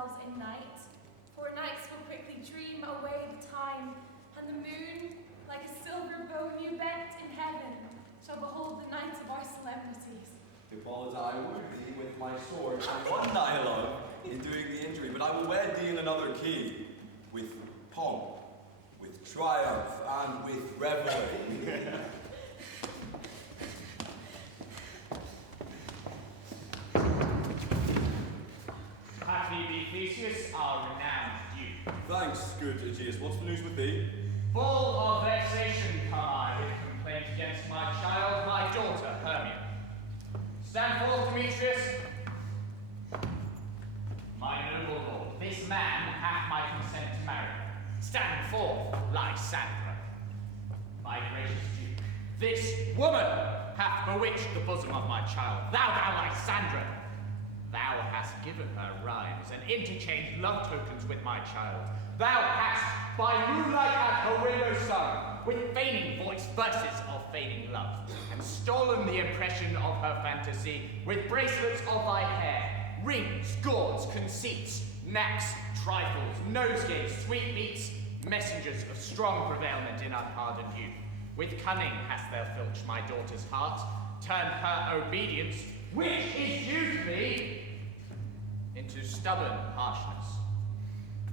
themselves in night, for nights will quickly dream away the time, and the moon, like a silver bow new bent in heaven, shall behold the night of our solemnities. Hippolyta, I would thee with my sword, and one thy love in doing the injury, but I will wed thee in another key, with pomp, with triumph, and with revelry. Happy be Theseus, our renowned duke. Thanks, good Egeus. What's the news with thee? Full of vexation come I with complaint against my child, my daughter, Hermia. Stand forth, Demetrius. My noble lord, this man hath my consent to marry. Stand forth, Lysandra. My gracious duke, this woman hath bewitched the bosom of my child. Thou Lysandra, thou hast given her rhymes and interchanged love tokens with my child. Thou hast, by moonlight at her window sung, with feigning voice verses of feigning love, and stolen the impression of her fantasy with bracelets of thy hair, rings, gauds, conceits, knacks, trifles, nosegays, sweetmeats, messengers of strong prevailment in unpardoned youth. With cunning hast thou filched my daughter's heart, turned her obedience, which is due to thee, into stubborn harshness.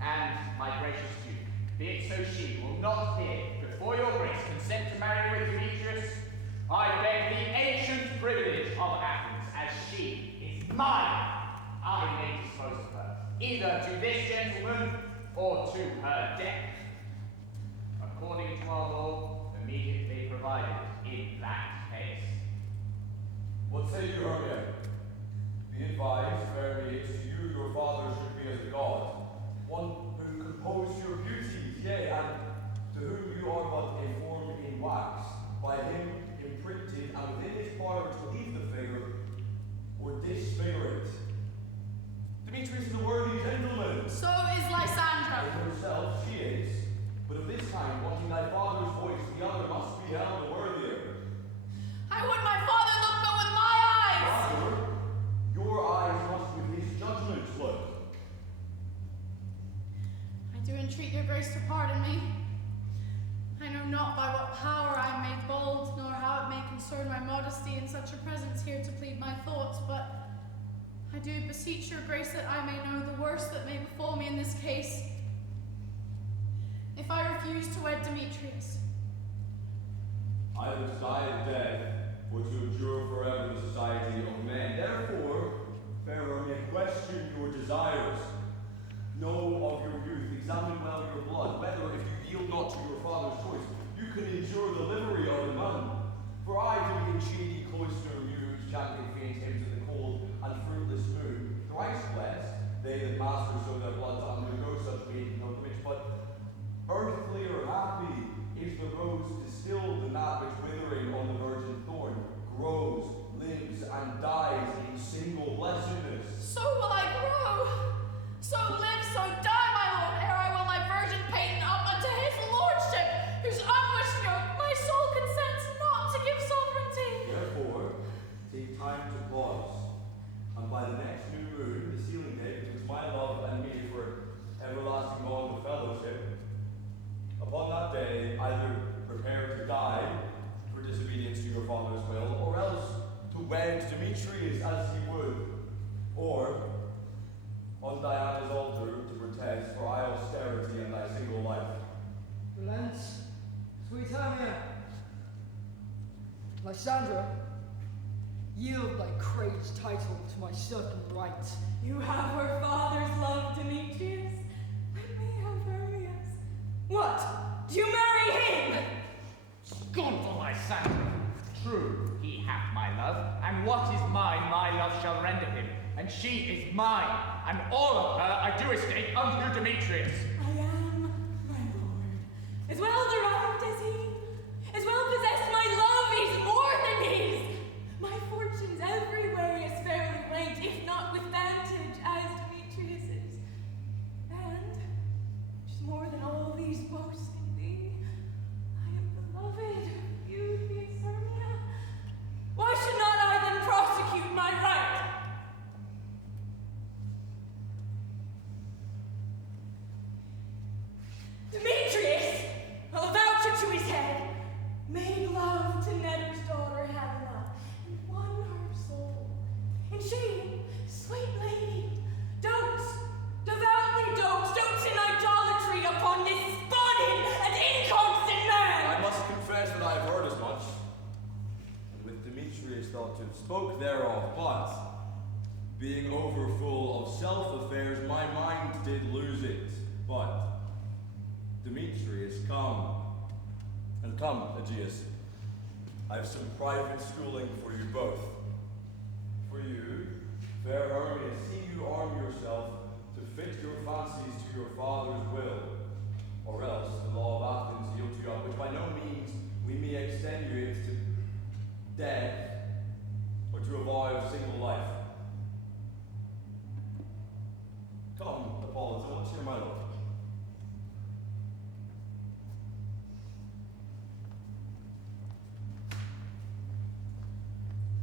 And, my gracious duke, be it so she will not here, before your grace, consent to marry with Demetrius, I beg the ancient privilege of Athens, as she is mine. I may dispose of her, either to this gentleman or to her death, according to our law, immediately provided in that case. What say you, Hermia? Be advised, fair maids, to you your father should be as a god, one who composed your beauties, yea, and to whom you are but a form in wax, by him imprinted, and within his power to leave the figure, or disfigure it. Demetrius is a worthy gentleman. So is Lysandra. In herself she is, but of this kind, wanting thy father's voice, the other must be held the worthier. I would my father look but with my eyes! Father, your eyes must with his judgment look. I do entreat your grace to pardon me. I know not by what power I am made bold, nor how it may concern my modesty in such a presence here to plead my thoughts, but I do beseech your grace that I may know the worst that may befall me in this case. If I refuse to wed Demetrius, either to die of death, or to endure forever the society of men. Therefore, fair Hermia, question your desires. Know of your youth, examine well your blood, whether if you yield not to your father's choice, you can endure the livery of a nun. For I do in shady cloister muse, chanting faint hymns in the cold and fruitless moon. Thrice blessed, they that master so their blood to undergo such maiden pilgrimage, but earthly or happy is the rose distilled in that which withering on the virgin thorn grows, lives, and dies in single blessedness. so will I grow, so live, so die, my lord, ere I will my virgin patent up unto his lordship, whose upward stroke my soul consents not to give sovereignty. Therefore, take time to pause, and by the next new moon, the sealing day, betwixt my love and me for everlasting bond of fellowship, upon that day, either prepare to die for disobedience to your father's will, or else to wed Demetrius as he would, or on Diana's altar to protest for thy austerity and thy single life. Relent, sweet Hermia. Lysandra, yield thy crazed title to my certain right. You have her father's love, Demetrius. Let me have Hermia's. What? Do you marry him? Scornful Lysandra! True, he hath my love, and what is mine, my love shall render him. And she is mine, and all of her I do estate unto Demetrius. I am, my lord, as well derived as he, as well possessed my love is more than his. My fortunes every way as fairly ranked, if not with vantage, as Demetrius's. And, which is more than all these boast in thee, I am beloved of you, Hermia. Why should not I then prosecute my right? Demetrius, come. And come, Egeus. I have some private schooling for you both. For you, fair Hermia, see you arm yourself to fit your fancies to your father's will, or else the law of Athens yields you up, which by no means we may extenuate to death or to a vow of single life. Come, Apollo, I want to hear my love.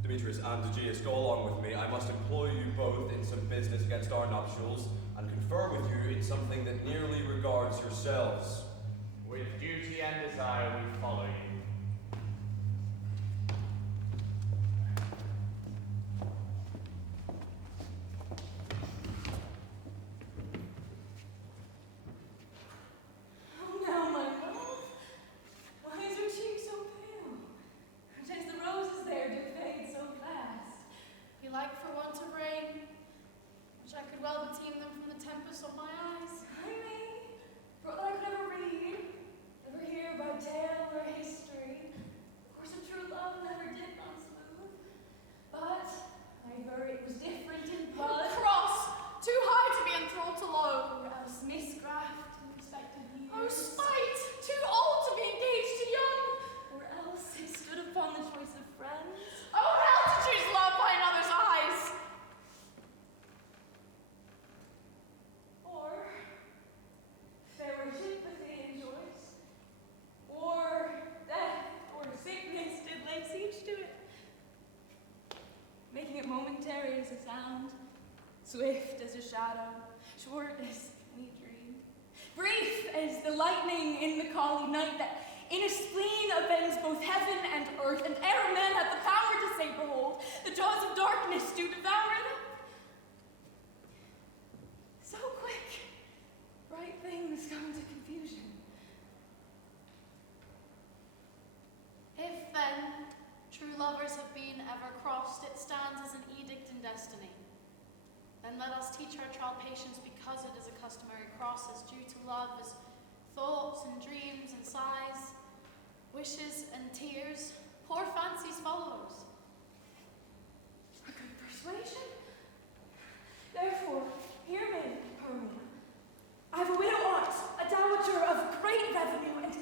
Demetrius and Egeus, go along with me. I must employ you both in some business against our nuptials, and confer with you in something that nearly regards yourselves. With duty and desire we follow you. Momentary as a sound, swift as a shadow, short as any dream, brief as the lightning in the calling night that in a spleen avenge both heaven and earth, and ere men have the power to say, behold, the jaws of darkness do devour them. So quick, bright things come to confusion. If then true lovers have been ever crossed, it stands as an edict in destiny. Then let us teach our child patience, because it is a customary cross, as due to love as thoughts and dreams and sighs, wishes and tears, poor fancies followers. A good persuasion. Therefore, hear me, Hermia. I have a widow aunt, a dowager of great revenue, and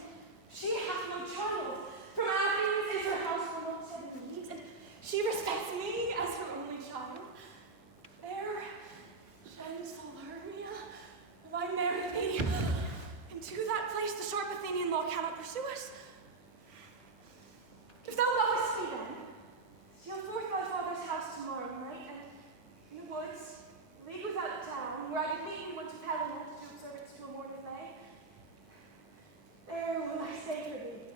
she hath no child. From Athens is her house for long 7 leagues, and she respects me as her only child. There shines full Hermia, if I marry thee, and to that place the sharp Athenian law cannot pursue us. If thou lovest me then, sail forth my father's house tomorrow night, and in the woods, a league without the town, where I did meet and went to Helena to do service to a morning play, there will I stay for thee.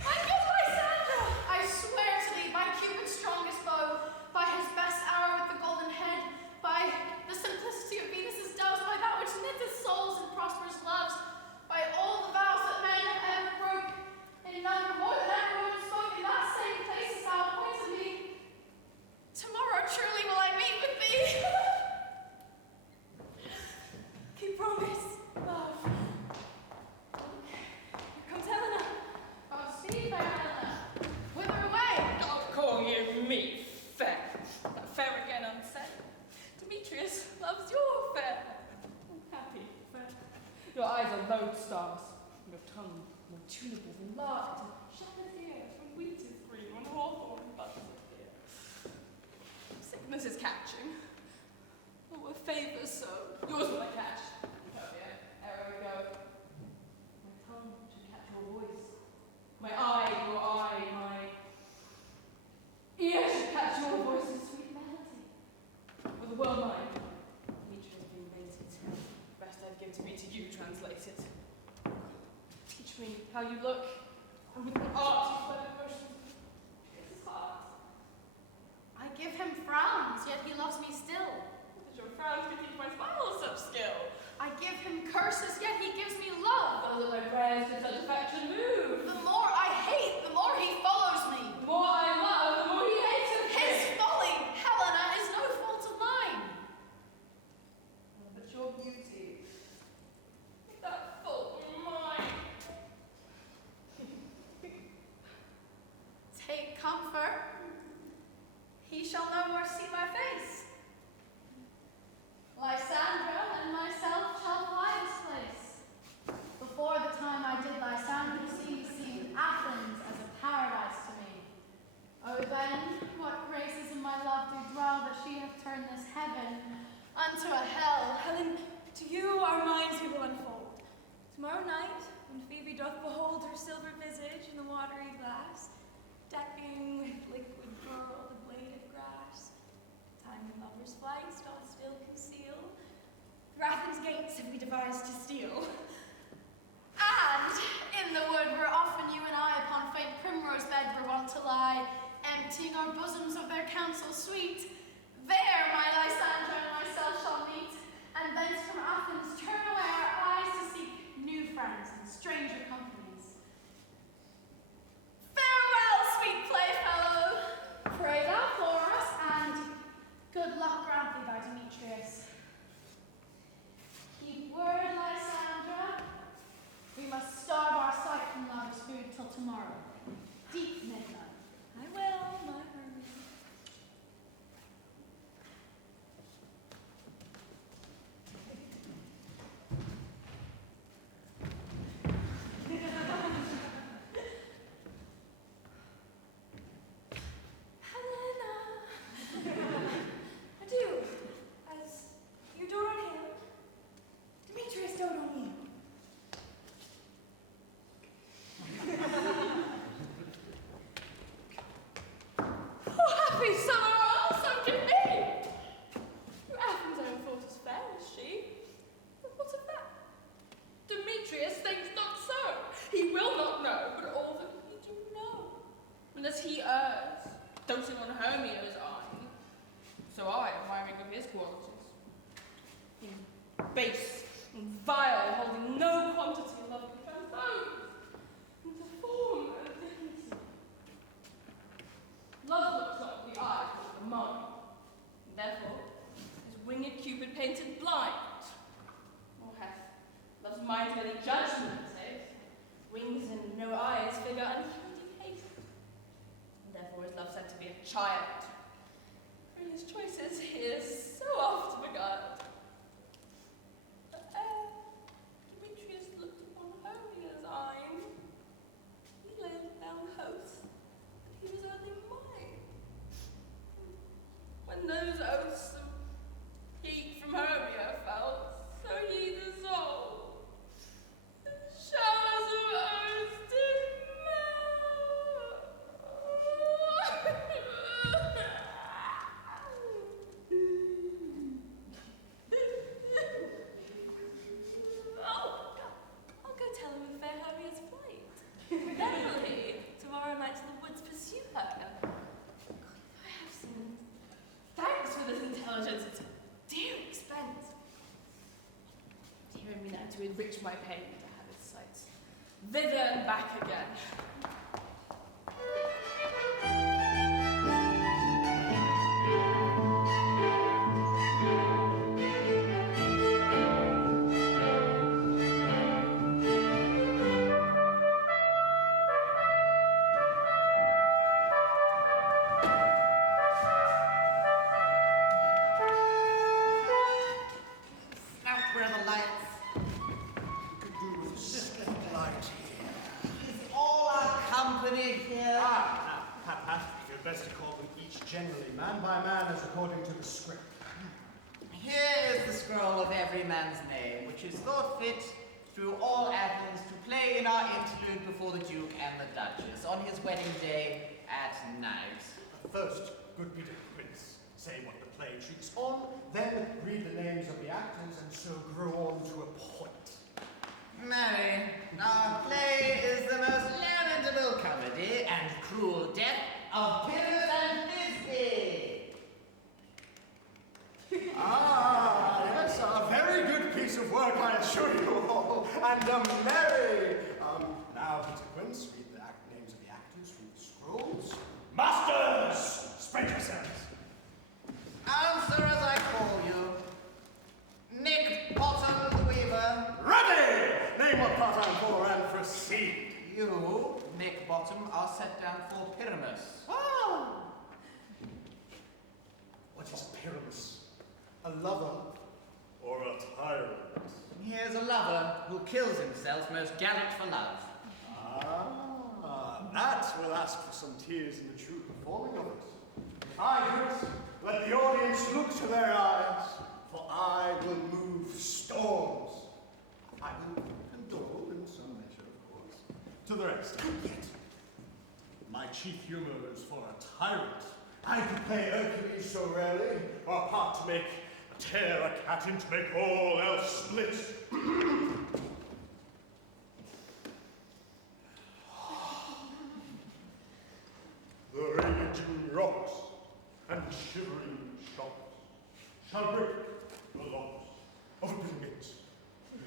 My good Lysandra! I swear to thee, by Cupid's strongest bow, by his best arrow with the golden head, by the simplicity of Venus's doves, by that which knitteth souls and prospers loves, by all the vows that men have ever broke, in number more than ever woman spoke, in that same place as thou appointed me. Tomorrow truly will I meet with thee. Keep promise, love. Here comes Helena. Speed, fair Helena. Whither away? Don't call you me fair. That fair again unsaid. Demetrius loves your fair. I'm happy, fair. Your eyes are lodestars, and your tongue more tunable than lark, and shepherd's ear from wheat is green, when hawthorn buds appear. Sickness is catching. Oh, a favour so. Yours will I catch. Hermia, ere we go. My tongue should catch your voice. My eye, your eye, my ear should catch your voice's sweet melody. With a well mind, Demetrius has been invented. Best I've given to me to you, translated. Teach me how you look, and with what art you spread emotions. It's his heart. I give him frowns, yet he loves me still. Does your frowns critique my smile such skill? I give him curses, yet he gives me love. Oh, that my prayers to such affection move. The more I hate, the more he follows me. The more I love, the more he hates me. His folly, Helena, is no fault of mine. But your beauty, that fault flight doth still conceal. Rathen's gates have we devised to steal. And in the wood where often you and I upon faint primrose bed were wont to lie, emptying our bosoms of their counsel sweet, there my Lysandra and myself shall meet, and thence from Athens turn away our eyes to seek new friends and stranger companies. Farewell, sweet playfellow! Pray thou for us, and good luck grant thee, thy Demetrius. Keep word, Lysandra. We must starve our sight from lovers' food till tomorrow. Deep midnight. I will, my Hermia. Helena! Adieu, as you dote on him, Demetrius dote on you. Oh, happy summer also to me! Your Athens own thought is fair, is she? But what of that? Demetrius thinks not so. He will not know, but all that we do know. And as he errs, doting on Hermia's eye, so I admiring of his qualities. He's base and vile, holding no quantity of lovely transpose, into form and dignity. Love looks not with the eye, but with the mind. And therefore, is winged Cupid painted blind? Or hath love's mind merely judgment, says, wings and no eyes figure unyielding haste. And therefore is love said to be a child. For in his choices he is so oft beguiled. But Demetrius looked upon Hermia's eye. He laid down oath that he was only mine. When those oaths of heat from Hermia fell, so he dissolved. The showers of oaths did melt. I'll go tell him of fair Hermia's flight. Verily, tomorrow night to the woods pursue her. God, if I have some thanks for this intelligence, it's a dear expense. Hearing me now to enrich my pain to have its sights. Thither and back again. Out where the lights could do with slight here. Is all our company here? Now, Patrick, you'd best to call them each generally, man by man, as according to the script. Here is the scroll of every man's name, which is thought fit through all Athens to play in our interlude before the Duke and the Duchess on his wedding day at night. First, good Peter Quince, say what the play treats on, then read the names of the actors, and so grow on to a point. Marry, our play is the most lamentable comedy and cruel death of Pyrrhus and Thisbe. Yes, a very good piece of work, I assure you all, and a merry. Now, Peter Quince, read the names of the actors from the scrolls. Masters, spread yourselves. Answer as I call you. Nick Bottom the Weaver. Ready! Name what part I'm for and proceed. You, Nick Bottom, are set down for Pyramus. What is Pyramus? A lover or a tyrant? He is a lover who kills himself most gallant for love. That will ask for some tears in the true performing of it. If I do it, let the audience look to their eyes, for I will move storms. I will condole in some measure, of course, to the rest. And yet, my chief humor is for a tyrant, I could play Hercules so rarely, or part to make tear a cat into make all else split. The raging rocks and shivering shocks shall break the locks of Bingit,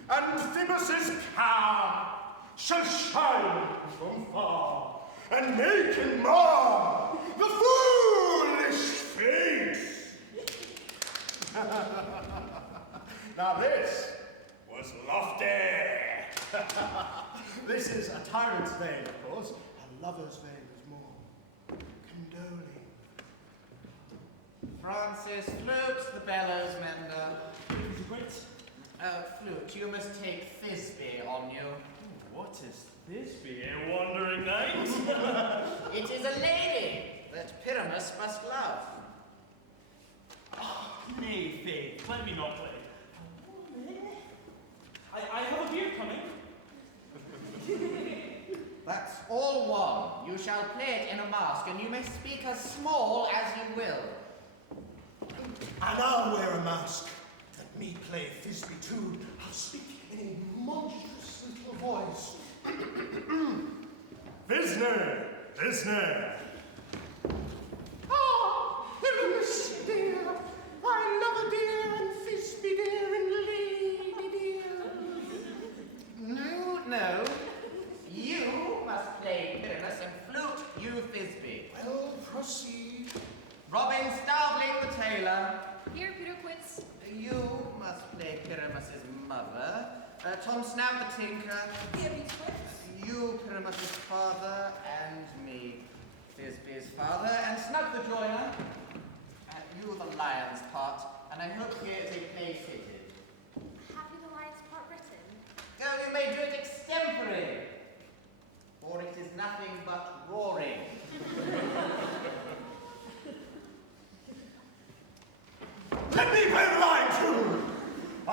and Phoebus's car shall shine from far, and make and mar the foolish face. Now this was lofty. This is a tyrant's vein, of course. A lover's vein is more condoling. Francis, Flute, the bellows mender. Great. Flute, you must take Thisbe on you. What is Thisbe, a wandering knight? It is a lady that Pyramus must love. Nay, Faith, let me not play. I have a beer coming. That's all one. You shall play it in a mask, and you may speak as small as you will. And I'll wear a mask. Let me play Thisbe too. I'll speak in a monstrous little voice. Visner! Visner! Ah, Pyramus dear, I love a dear, and Thisbe dear, and lady dear. No. You must play Pyramus, and Flute, you Thisbe. Well, proceed. Robin Starveling the tailor. Here, Peter Quince. You must play Pyramus's mother. Tom Snap the tinker. Here, Peter Quince. You, Pyramus's father, and me, Thisbe's father, and Snug the joiner. You the lion's part, and I hope here is a play fitted. Have you the lion's part written? Oh, you may do it extempore, for it is nothing but roaring. Let me play the line too! I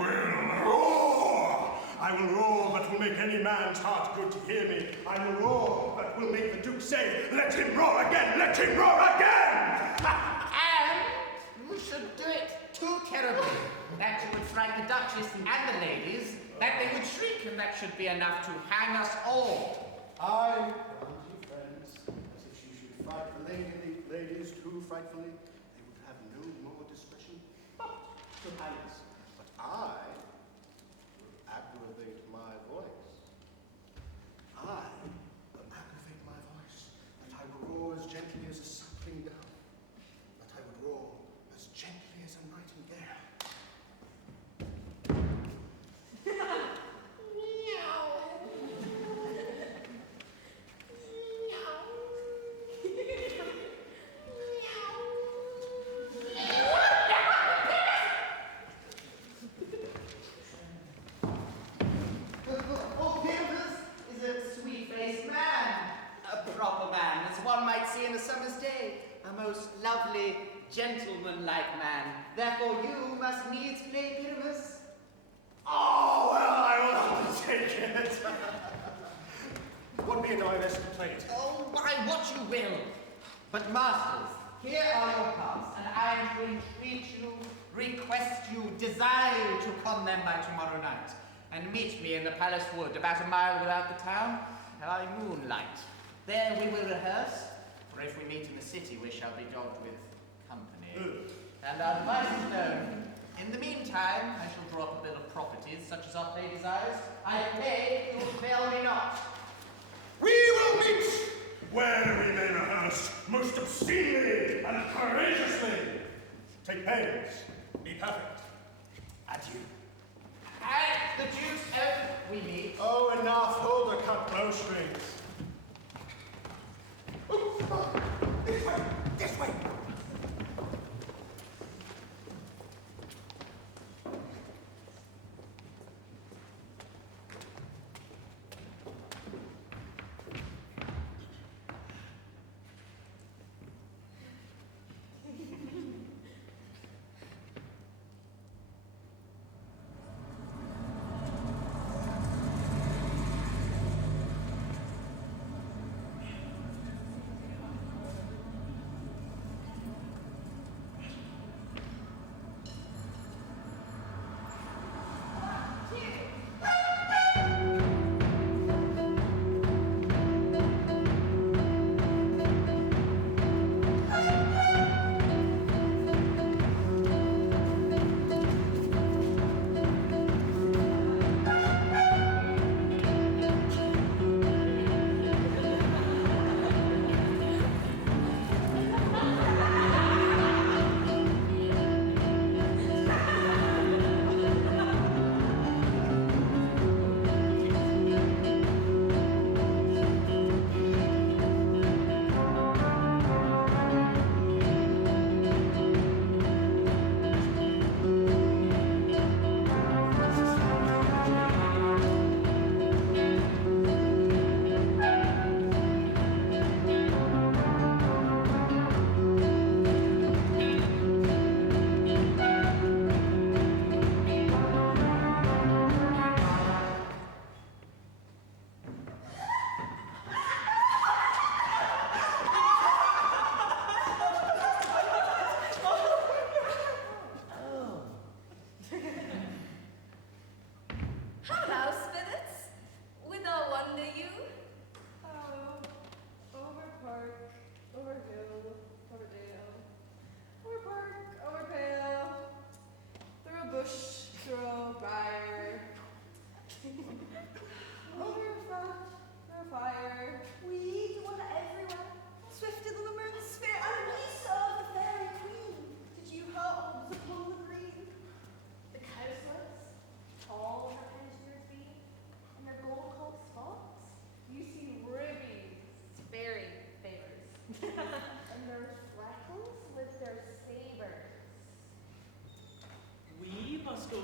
will roar! I will roar, but will make any man's heart good to hear me. I will roar, but will make the Duke say, let him roar again, let him roar again! And you should do it too terribly, that you would frighten the Duchess and the ladies, that they would shriek, and that should be enough to hang us all. I grant you, friends, as if you should fright the ladies too frightfully, they would have no more discretion but to hang us. But I will aggravate my voice. I will aggravate my voice, that I will roar as gently as a suckling dove, that I would roar as gently as a nightingale. Lovely, gentleman-like man. Therefore you must needs play Pyramus. Oh, well, I will undertake it. What me and I rest to play it? Oh, why, what you will. But masters, here are your parts, and I am to entreat you, request you, desire you to come then by tomorrow night, and meet me in the palace wood, about a mile without the town, by moonlight. There we will rehearse. For if we meet in the city, we shall be dogged with company. And our advice is known. In the meantime, I shall draw up a bill of properties, such as our play desires. I pay, you fail me not. We will meet where we may rehearse most obscenely and courageously. Take pains, be perfect. Adieu. At the Duke's oath we meet. Oh, enough, hold or cut bowstrings. This way! This way!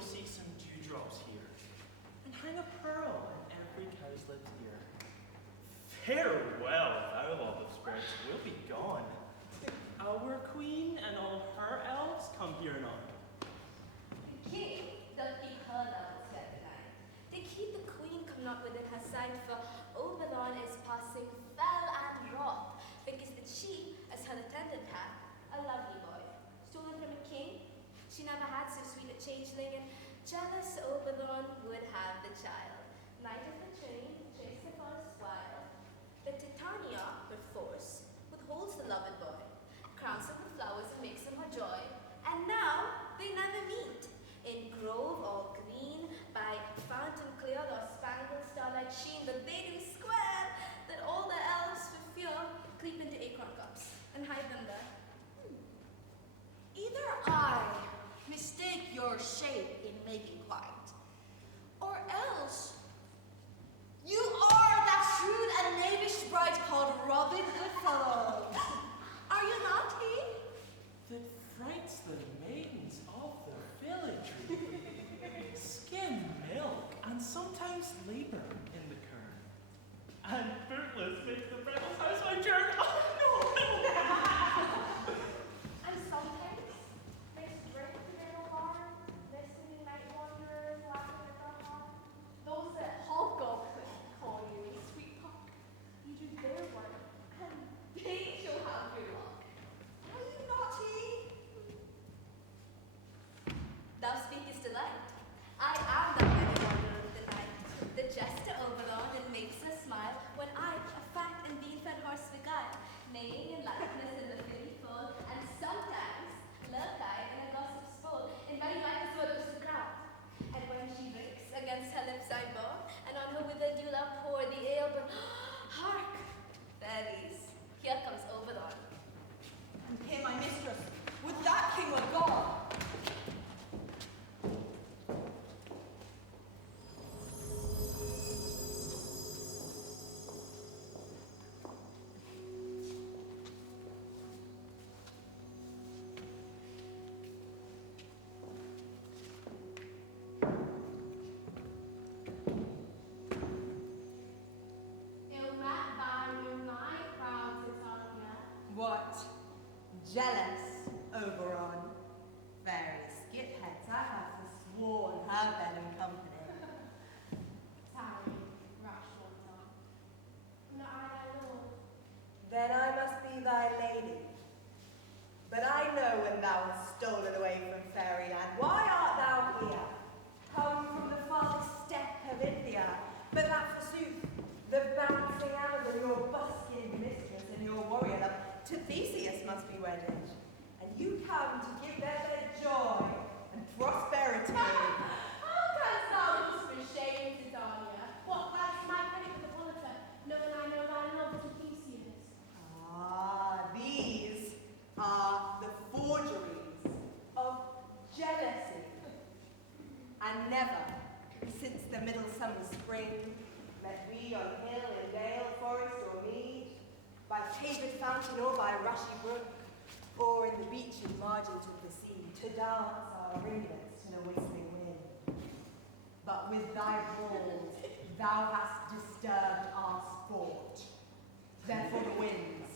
seek some dewdrops here, and hang a pearl in every cowslip's ear. Farewell, thou love of spirits, will be gone. Our queen and all her elves come here anon. The king doth keep her levels yet tonight. They keep the queen come not within her sight, for Oberon is passing fell and wroth, because that she, as her attendant hath, a lovely boy, stolen from a king. She never had so sweet a changeling, and jealous Oberon would have the child. Knight of the train, chased upon a swile. But Titania, perforce, withholds the loved boy, crowns him with flowers and makes him her joy. And now they never meet. In grove all green, by fountain clear or spangled starlight sheen, but they do square that all the elves for fear creep into acorn cups and hide them there. Either I mistake your shape in making quiet, or else you are that shrewd and knavish sprite called Robin Goodfellow. Are you not he? That frights the maidens of the village. Skim milk, and sometimes labor in the kern. And bootless makes the rebel's house my journey. Oh, no! And sometimes there's drink in their barn, listening night wanderers laughing at their heart. Those that hobgoblins call you sweet talk. You do their work, and they shall have your luck. Are you not he? Thou speakest delight. I am the merry wanderer of the night, the jester Oberon, and makes us smile when I, a fat and bean-fed horse beguile, neighing in likeness in the filly fold, and sometimes lurk I in a gossip's fold, inviting life as well as the crowd. And when she drinks, against her lips I bow, and on her withered dewlap pour the ale, but hark, fairies, here comes Oberon. And here my mistress, would that king were gone. Ill met by moonlight, proud Titania. What? Jealous, Oberon. Very skitheads, I have forsworn her bed and company. Tarry, rash wanton. Not I thy lord. Then I must be thy lady. But I know when thou hast stolen away from fairyland. Why art thou here? Come from the farthest steppe of India. But that forsooth, the bouncing Amazon, your buskined mistress and your warrior love, to Theseus must be wedded. And you come to give their bed joy and prosperity. How canst thou lose for shame, Titania? What lacks my credit for the politic, knowing I know thy love to Theseus? Ah, these are the forgeries of jealousy. And never, since the midsummer spring, met we on hill and dale, forest or mead, by tapered fountain or by rushy brook, or in the beechen margins of the sea, to dance our ringlets in a whistling wind. But with thy brawls thou hast disturbed our sport. Therefore the winds,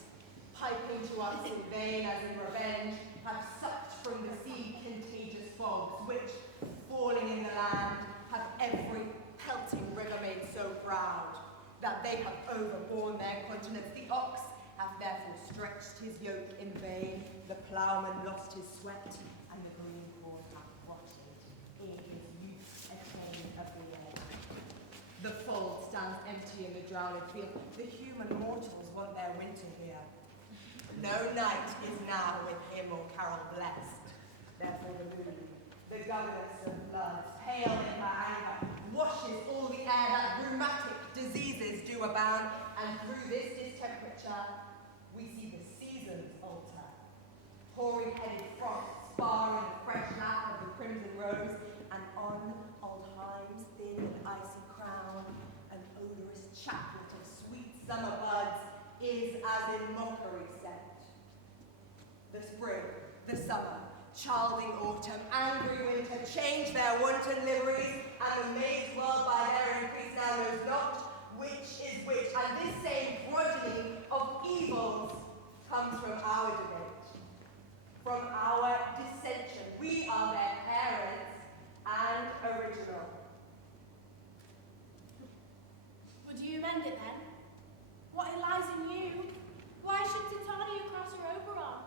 piping to us in vain as in revenge, have sucked from the sea contagious fogs, which, falling in the land, have every pelting river made so proud, that they have overborne their continents. The ox hath therefore stretched his yoke in vain, the ploughman lost his sweat, and the green corn hath rotted in his youth attained of the air. The fold stands empty in the drowned field. The human mortals want their winter here. No night is now with him or carol blessed. Therefore the moon, the governess of floods, pale in her anger, washes all the air that rheumatic diseases do abound, and through this distemperature we see the seasons alter. Hoary-headed frosts spar in the fresh lap of the crimson rose, and on old Hime's thin and icy crown, an odorous chaplet of sweet summer buds is as in mockery set. The spring, the summer, childing autumn, angry winter change their their wanton liveries, and the maid's world by their increase now knows not which is which, and this same progeny of evils comes from our debate, from our dissension. We are their parents and original. Would you amend it then? What it lies in you? Why should Titania cross her Oberon?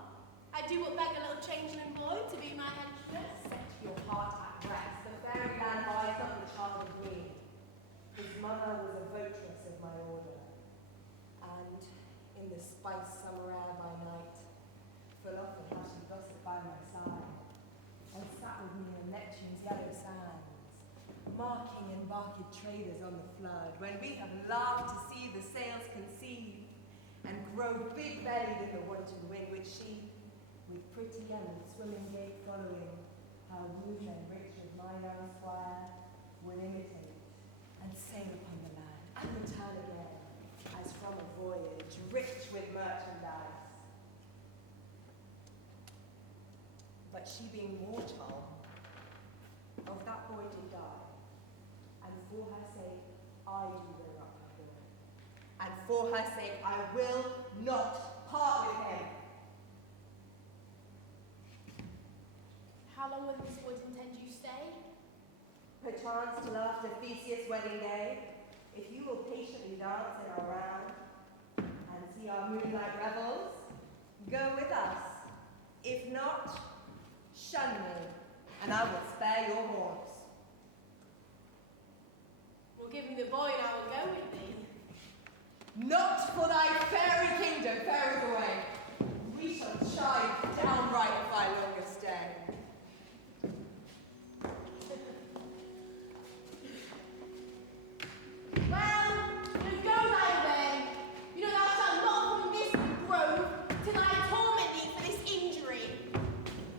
I do but beg a little changeling boy to be my headmistress. Set your heart at rest. The fairyland lies not the child of me. His mother was a votress of my order, and in the spice summer air by night, full often how she gossiped by my side, and sat with me on Neptune's yellow sands, marking and barked traders on the flood, when we have laughed to see the sails conceive, and grow big-bellied in the wanton wind, which she, with pretty Ellen swimming gait following, her wooed and rich with my young squire, would imitate, and sail upon the land, and return again, as from a voyage, rich with merchandise. But she being mortal, of that boy did die, and for her sake I do rear up her boy, and for her sake I will not part with him. How long will this wood intend you stay? Perchance till after Theseus' wedding day, if you will patiently dance in our round, and see our moonlight revels, go with us. If not, shun me, and I will spare your haunts. Well, give me the boy and I will go with thee. Not for thy fairy kingdom, fairies away. We shall chide downright of thy longest stay. Well, then go thy way. You know thou shalt not from this grove till I torment thee for this injury.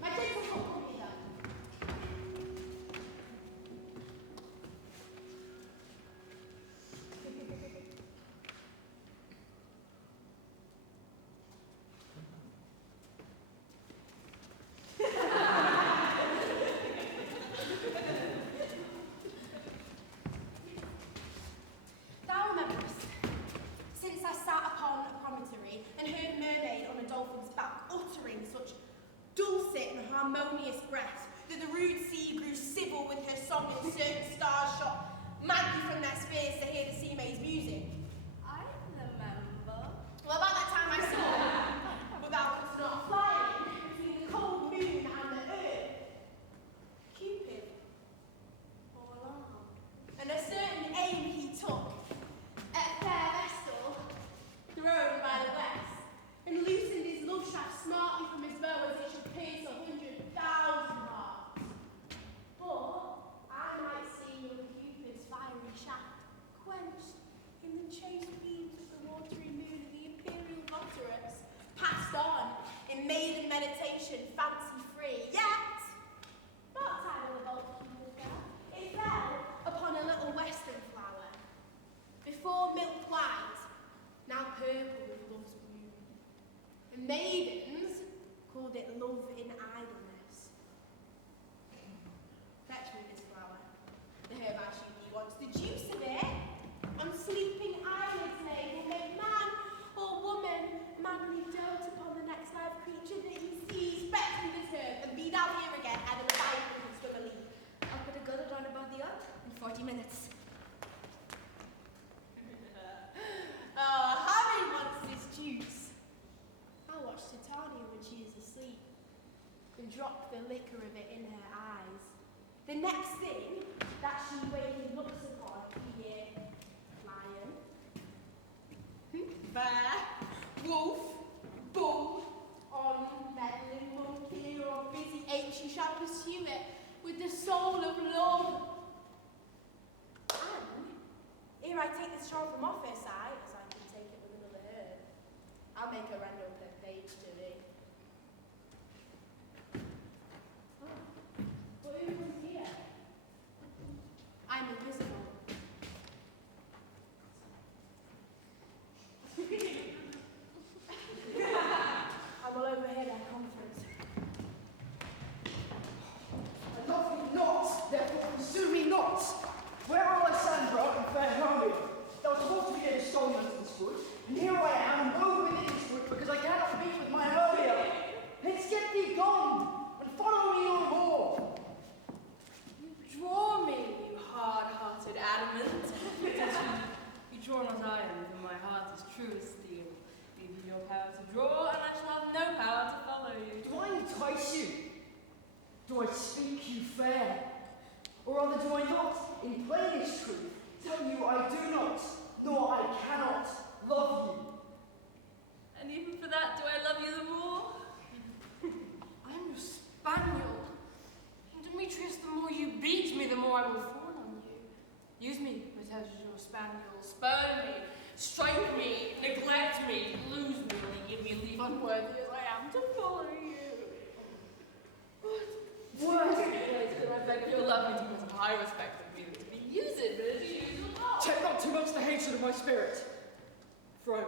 My gentle cook, come hither. Thou rememberest, since I sat upon a promontory and heard a mermaid on a dolphin's back uttering such dulcet and harmonious breath that the rude sea grew civil with her song and certain stars shot madly from their spheres to hear the sea maid's music. I remember. Well, about that time I saw, but thou couldst not fly between the cold moon and the earth, Cupid, all along, and a certain aim he took at a fair vessel thrown by the west, and loosened his love shaft smartly from his bow as it should pierce 100,000 hearts. But I might see young Cupid's fiery shaft quenched in the chaste beams of the watery moon of the imperial votaress, passed on in maiden meditation, fancy free. Yet, what time of the bolt Cupid fell? It fell upon a little western flower, before milk white, now purple with love's bloom. And maidens called it love in idleness. Fetch me this flower, the herb I shewed thee once, the juice of it, on sleeping eyelids laid, will make man or woman madly dote upon the next live creature that he sees. Fetch me this herb, and be thou here again, and in the Bible can swim a league. I'll put a good on about the earth in 40 minutes. Oh, Harry wants his juice. I'll watch Titania when she is asleep and drop the liquor of it in her eyes. The next thing that she waking looks upon, be it lion, bear, wolf, bull, on meddling monkey or busy ape, she shall pursue it with the soul of love. And ere I take this charm from off her side, as I can take it with another herb, I'll make her render up her page to thee. Oh, but who was here? I'm invisible. I will overhear their conference. I love you not, therefore in plainest truth, tell you I do not, nor I cannot love you. And even for that, do I love you the more? I'm your spaniel. And Demetrius, the more you beat me, the more I will fawn on you. Use me as your spaniel. Spurn me, strike me, neglect me, lose me, and give me leave unworthy as I am to follow you. Worse could I beg your love me because I respect the feeling to be used, but as you use it not. Check not too much the hatred of my spirit, for I'm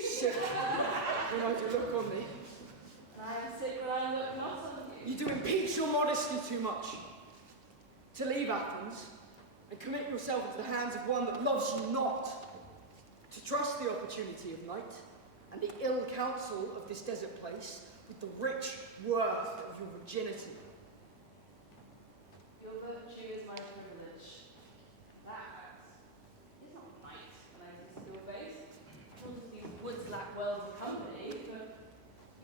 sick when I do look on thee. And I am sick when I look not on you. You do impeach your modesty too much. To leave Athens and commit yourself into the hands of one that loves you not. To trust the opportunity of night and the ill counsel of this desert place with the rich worth of your virginity. Your virtue is my privilege. That is not nice when I see your face. Not as these woods lack worldly company, but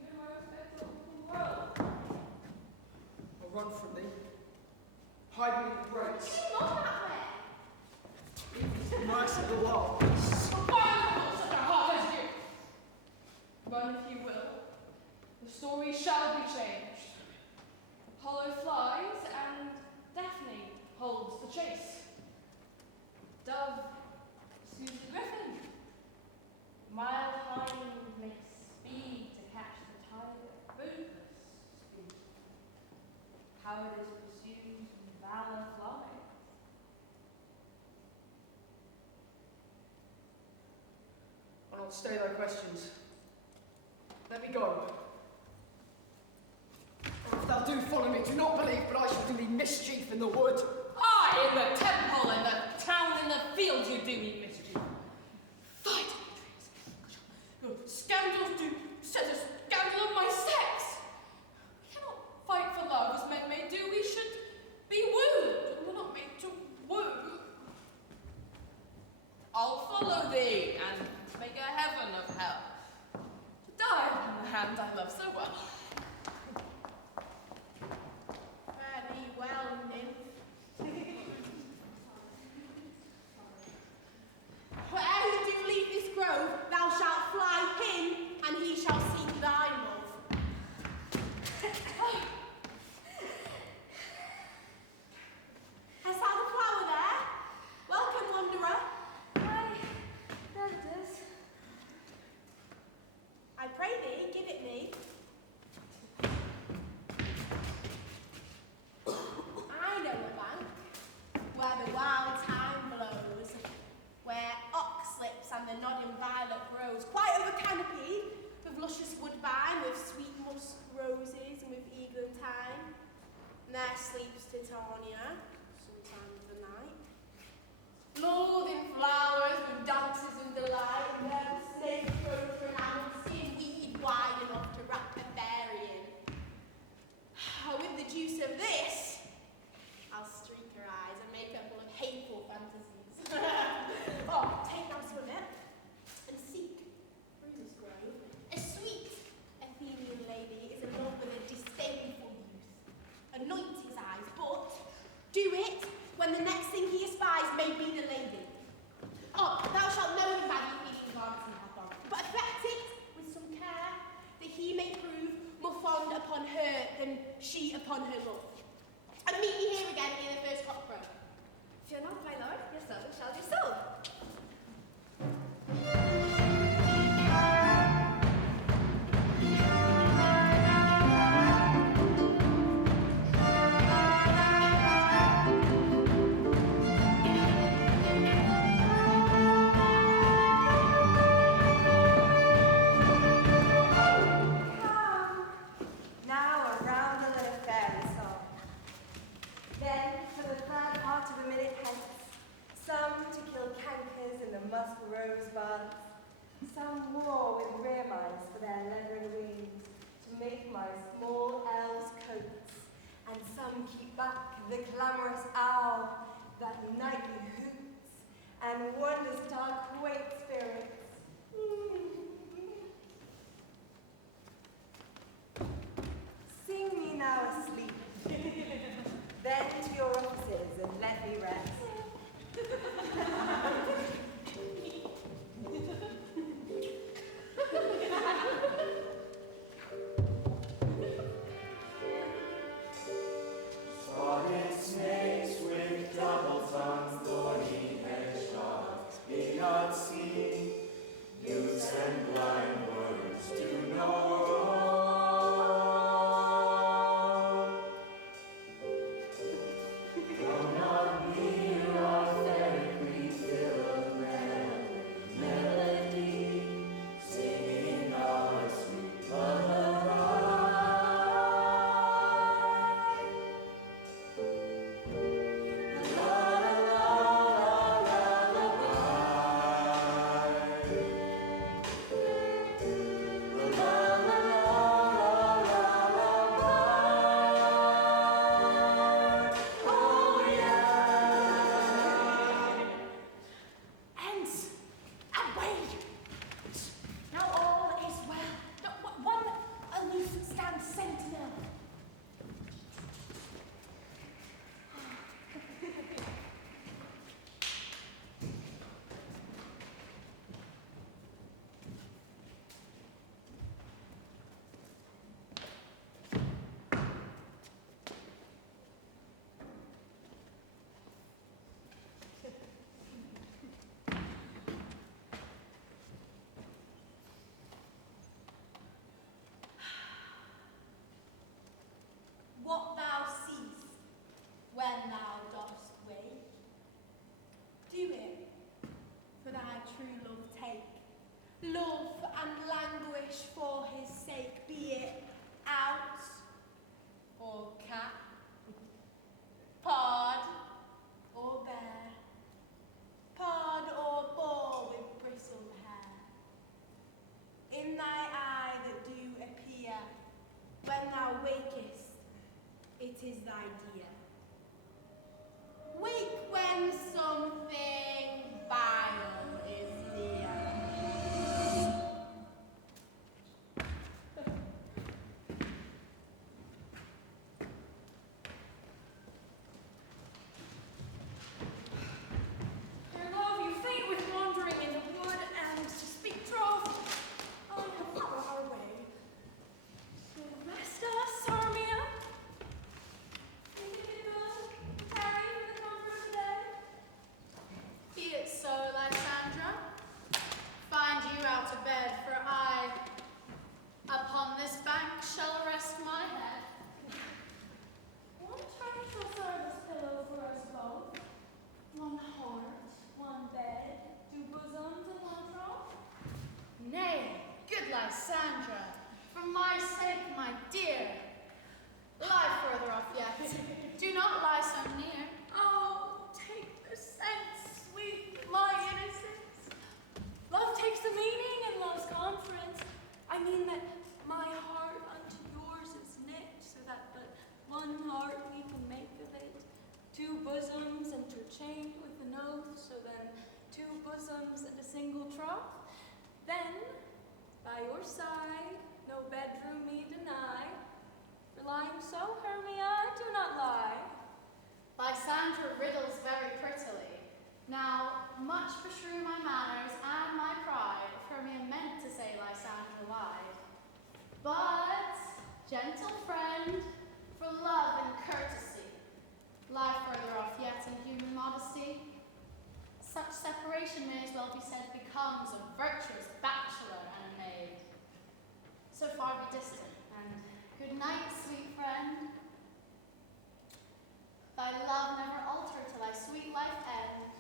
you and my respect all the world. I'll run from thee. Hide me in the graves. It's not that way. Leave this mercy of the world. Why have such a heart as you? Run if you will. The story shall be changed. Apollo flies and Daphne holds the chase. Dove pursues the griffin. Mild hind makes speed to catch the tiger. Rufus speeds. Cowardice pursues and valor flies. I'll not stay thy questions. Let me go. Or if thou do follow me, do not believe, but I shall do thee mischief in the wood. Aye, in the temple, in the town, in the field, you do me mischief. Fight, Demetrius. Your scandals do set a scandal of my sex. We cannot fight for love as men may do. We should be wooed, and we're not made to woo. I'll follow thee, and make a heaven of hell. To die upon the hand I love so well. Very well, nymph. Where'er you do leave this grove, thou shalt fly him, and he shall seek thy love. Hast thou the flower there? Welcome, wanderer. Why, there it is. I pray thee, give it me. I know a bank where the wild thyme blows, where ox slips and the nodding violet grows, quite over canopy, with luscious woodbine, with sweet musk roses, and with eglantine. And there sleeps Titania, sometime of the night. Lulled in flowers with dances and delight, and there the snake grows for an almond skin, weed wide enough to wrap a fairy in. With the juice of this, I'll streak her eyes and make her full of hateful fantasies. Oh, take now to a net and seek through this grove. A sweet Athenian lady is in love with a disdainful youth. Anoint his eyes, but do it when the next thing he espies may be the lady. Oh, thou shalt know him by the feeling garments he hath on, but affect it with some care, that he may prove more fond upon her than she upon her love. And meet me here again in the first cockcrow. Fear not, my lord, your servant shall do so. Come, now a roundel and a fairy song. Then, for the third part of a minute hence, some to kill cankers in the musk rosebuds, some war with rear-mice for their leathern wings, to make my small elves coats, and some keep back the clamorous owl that nightly hoots, and wonders dark quaint spirits. Sing me now asleep, then to your offices and let me rest. Spotted snakes with double tongues, thorny hedgehogs, peanut seed, youths and blind words do no wrong. Come not near our fairy queen, melody, singing our sweet lullaby. What thou seest when thou dost wake, do it for thy true love take. Love and languish for his sake, be it out or cat, pard or bear, pard or boar with bristled hair. In thy eye that do appear when thou wakest, it is thy dear. Wake when something vile is near. Dear love, you faint with wandering in the wood, and to speak troth, I have fought our way. You'll rest us, Hermia? Be it so, Lysandra. Find you out of bed, for I, upon this bank, shall rest my head. One turn shall serve as pillow for us both. One heart, one bed, two bosoms and one trough. Nay, good Lysandra, for my sake, my dear, lie further off yet. Do not lie so near. Oh, take the sense, sweet my innocence. Love takes the meaning and love's conference. I mean that my heart unto yours is knit, so that but one heart we can make of it. Two bosoms interchained with an oath, so then two bosoms and a single trough. Then, by your side, no bedroom me deny. For lying so, Hermia, do not lie. Lysandra riddles very prettily. Now, much beshrew my manners and my pride if Hermia meant to say Lysandra lied. But, gentle friend, for love and courtesy, lie further off yet in human modesty. Such separation may as well be said becomes a virtuous bachelor and a maid. So far be distant, and good night, sweet friend. Thy love never alter till thy sweet life end.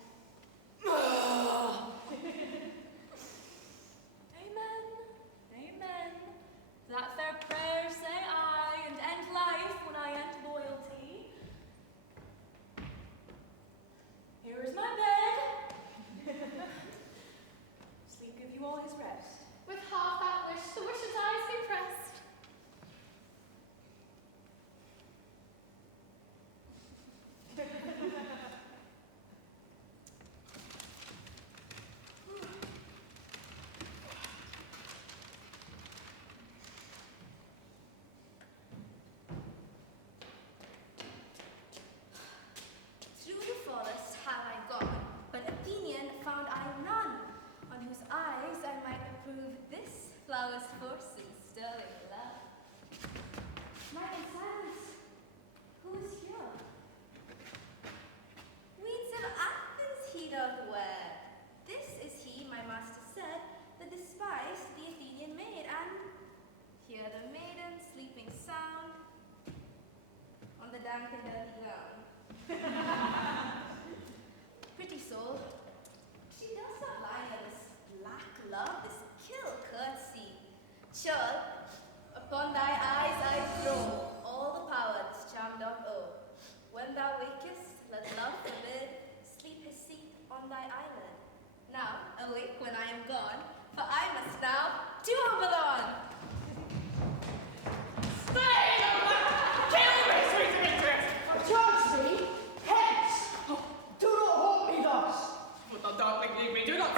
Amen, amen. That fair prayer say I, and end life when I end loyalty. Here is my bed. Sleep give you all his rest. With half that wish, the wish's eyes be pressed. damp and dirty ground. Pretty soul. She does not lie at this black love, this kill courtesy. Sure, upon thy eyes I throw all the power this charm doth owe. When thou wakest, let love forbid sleep his seat on thy eyelid. Now, awake when I am gone, for I must now to Oberon. Stay, no man! Kill me, sweet Demetrius! Charge thee, hence! Do not haunt me thus! Don't leave me, do not!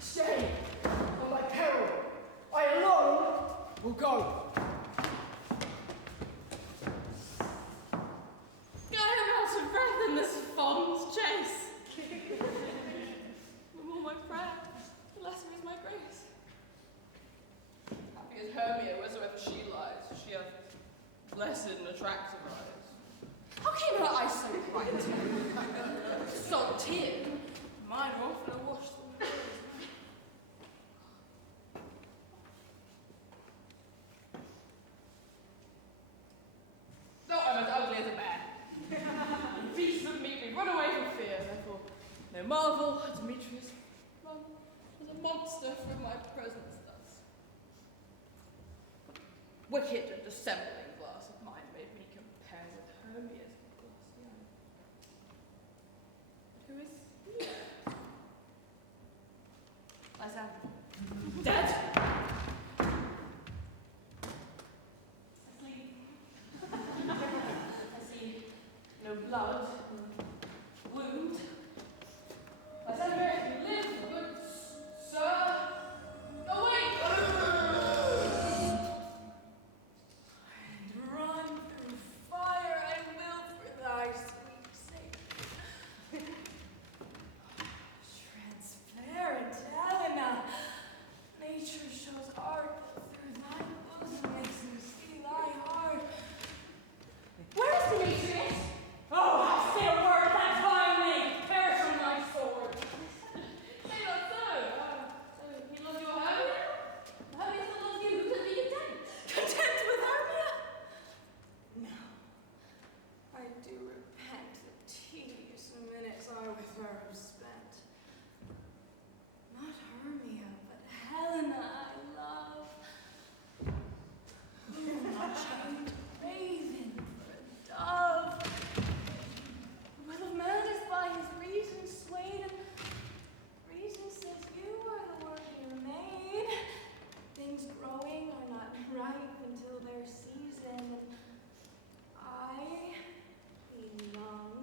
Stay, on my peril. I alone will go. I am out of breath in this fond chase. The more my prayer, the lesser is my grace. Happy as Hermia, wheresoever she lies, she hath blessed and attractive eyes. How came her eyes so bright? Salt here, mine often wash them. No, I'm as ugly as a bear. Beasts that meet me run away from fear, therefore no marvel Demetrius run as a monster from my presence thus. Wicked and dissembling glass of mine made me compare with Hermia's glassy eye. But who is here? Lysandra. Dead! Asleep. I see no blood, no wound. Lysandra, if you live, good sir, awake! And run through fire and will for thy sweet sake. Transparent Helena, nature shows art through thy bosom makes me see thy heart. Where is Demetrius? Oh, say a word that find me! Perish from thy sword! Say not so. So he loves your Hermia? Hermia still loves you. Who could be content? Content with Hermia? No. I do repent the tedious minutes I with her have spent. Not Hermia, but Helena I love. Whom I chained raven for a dove. The will of man is by his reason swayed, and reason says you are the worthier maid. Things growing are not ripe until their season, and I belong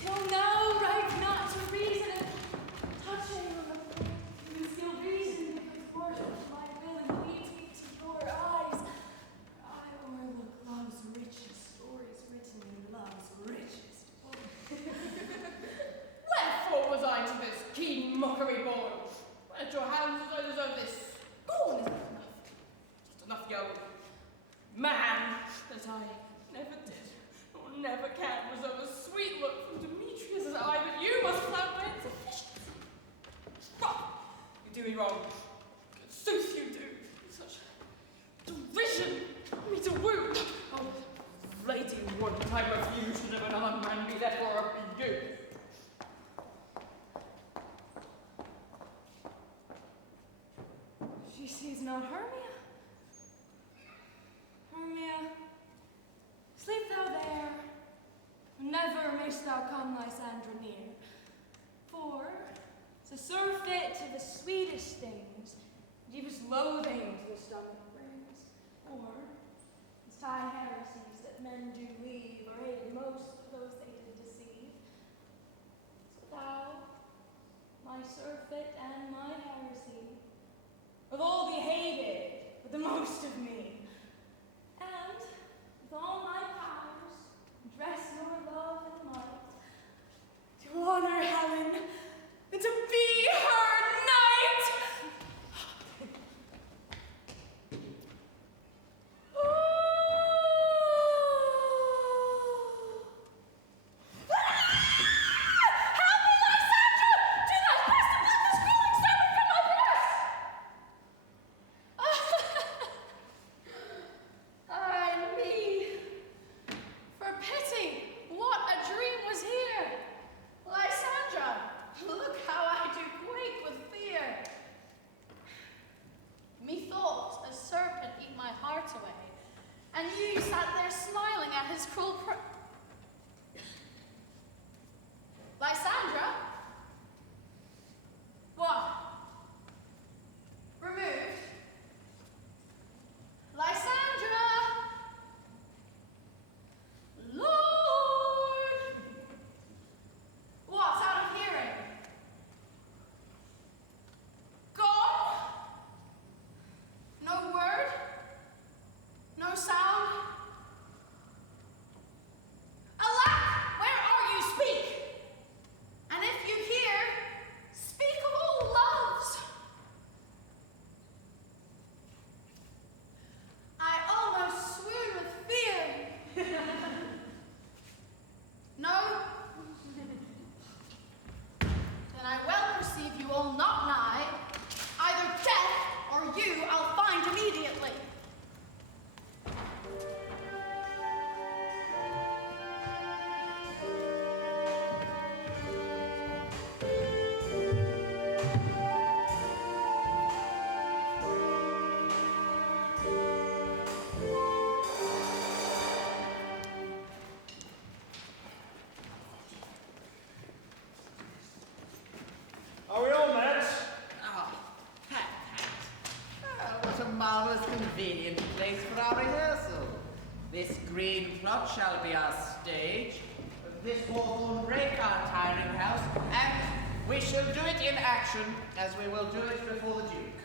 till now ripe not to reason, and touching on the point to conceal reason because portion of my will leads me to your eyes. I o'erlook love's richest stories written in love's richest book. Wherefore was I to this keen mockery born? When at your hands did I deserve this scorn? Is not enough? Just enough, young man, that I never did, or never can reserve a sweet look from Demetrius' eye, but you must flout my insufficiency. Wrong! You do me wrong. Good sooth you do. Such derision me to woo. Oh, lady, one time refused of an armed man be therefore a you. She sees not Hermia. Hermia, sleep thou there. Never mayst thou come Lysandra near. For the surfeit to the sweetest things, deepest loathing to the stomach brings. Or it's high heresies that men do leave, or hate most of those they did deceive. So thou, my surfeit and my heresy, with all be hated, with the most of me. And with all my powers, dress your love and might, to honor Helen, and to be her knight! most convenient place for our rehearsal. This green plot shall be our stage, this hawthorn brake our tiring house, and we shall do it in action as we will do it before the Duke.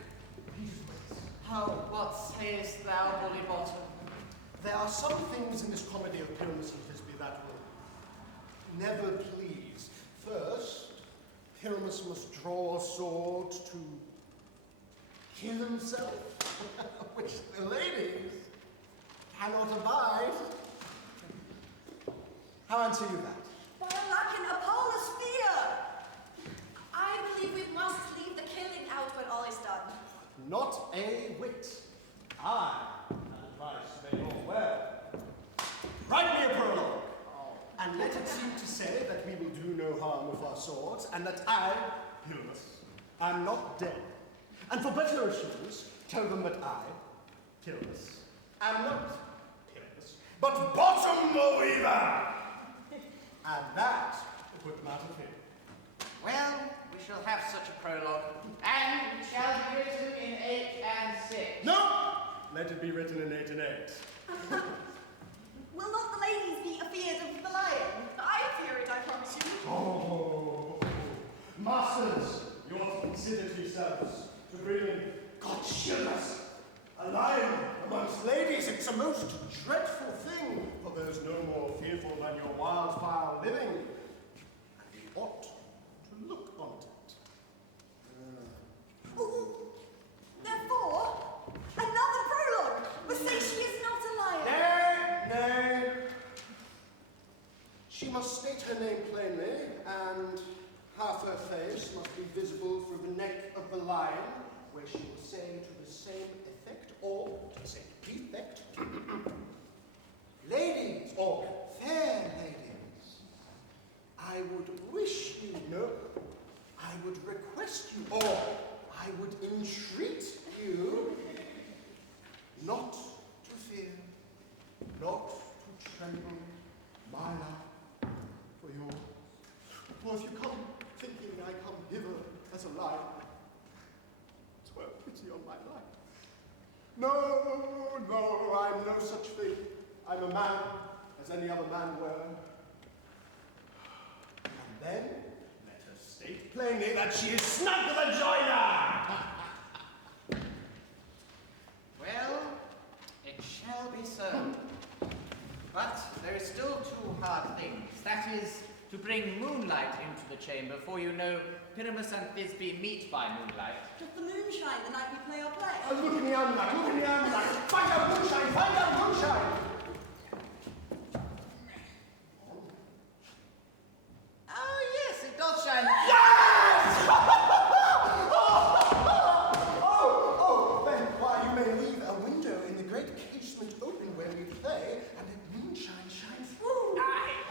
Oh, what sayest thou, bully bottom? There are some things in this comedy of Pyramus and Thisbe that will never please. First, Pyramus must draw a sword to kill himself, which the ladies cannot abide. How answer you that? By lacking upon a spear! I believe we must leave the killing out when all is done. Not a whit. I have advice made all well. Write me a prologue, and let it seem to say that we will do no harm with our swords, and that I, Pyramus, am not dead. And for better assurance, tell them that I, Pyramus, am not Pyramus, but bottom the weaver! And that would matter to him. Well, we shall have such a prologue, and it shall be written in 8 and 6. No! Let it be written in 8 and 8. Will not the ladies be afeard of the lion? I fear it, I promise you. Oh, masters, you ought to consider to yourselves to bring in, God shield us, a lion amongst ladies. It's a most dreadful thing, for there's no more fearful than your wildfire living. And we ought to look on it. Ooh, therefore, another prologue will say she is not a lion. Nay. She must state her name plainly, and half her face must be visible through the neck of the lion, where she will say to the same effect, or to the same defect, ladies, or fair ladies, I would wish you know, I would request you, or I would entreat you not to fear, not to tremble, my love, for you. For if you come thinking I come hither as a lion, 'twere pity on my life. No, I'm no such thing. I'm a man, as any other man were. And then, let her state plainly that she is snug the vagina! Well, it shall be so. But there is still 2 hard things. That is, to bring moonlight into the chamber, for you know Pyramus and Thisbe meet by moonlight. Doth the moon shine the night we play our play? Oh, look in the almanac, look in the almanac! Find out moonshine, find out moonshine! Oh, yes, it does shine. Yes! oh, then why you may leave a window in the great casement open where we play, and let moonshine shine through.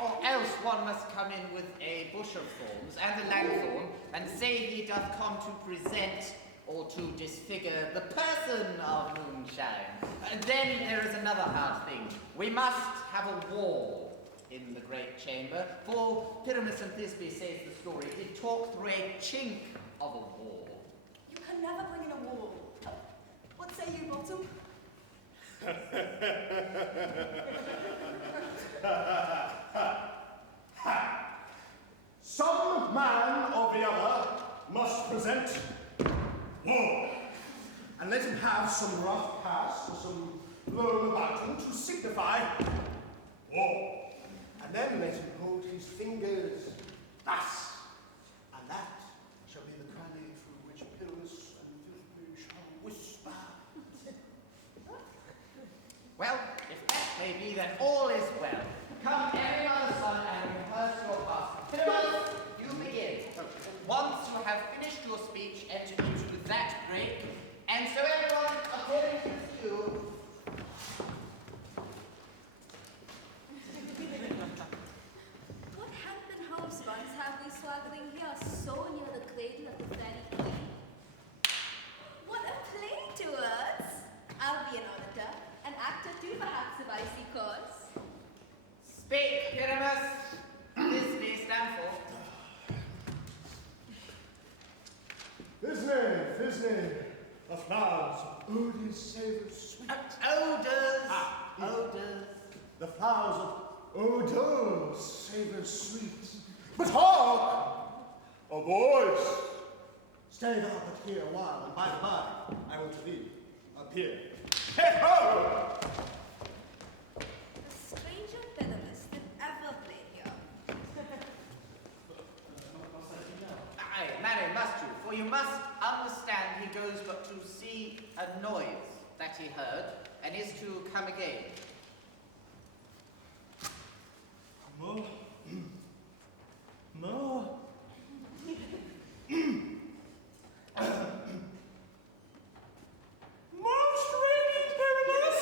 Or else one must come in with a bush of thorns and a lanthorn, and say he doth come to present or to disfigure the person of moonshine. And then there is another hard thing. We must have a wall in the great chamber, for Pyramus and Thisbe, says the story, did talk through a chink of a wall. You can never bring in a wall. What say you, Bottom? Some man or the other must present war, and let him have some rough cast or some blow about him to signify war. And then let him hold his fingers thus, and that shall be the cranny through which Pyramus and Thisbe shall whisper. Well, if that may be, then all is well. Come, every other son, and rehearse your part. Pyramus, you begin. Once you have finished your speech, enter into that break, and so everyone, according to his cue. What Hampton homespuns have we swaggering here so near the cradle of the fairy queen? What a play to us! I'll be an orator, an actor too perhaps if I see cause. Speak, Pyramus. This may stand for. Thisbe, the flowers of odious savours Odors. Odors. The flowers of odors savor sweet. But hark! A voice! Stay thou but here a while, and by the by, I will to thee appear. Hey-ho! The stranger pedalist that ever played here. Aye, marry must you, for you must understand he goes but to see a noise that he heard, and is to come again. More. Most radiant Pyramus,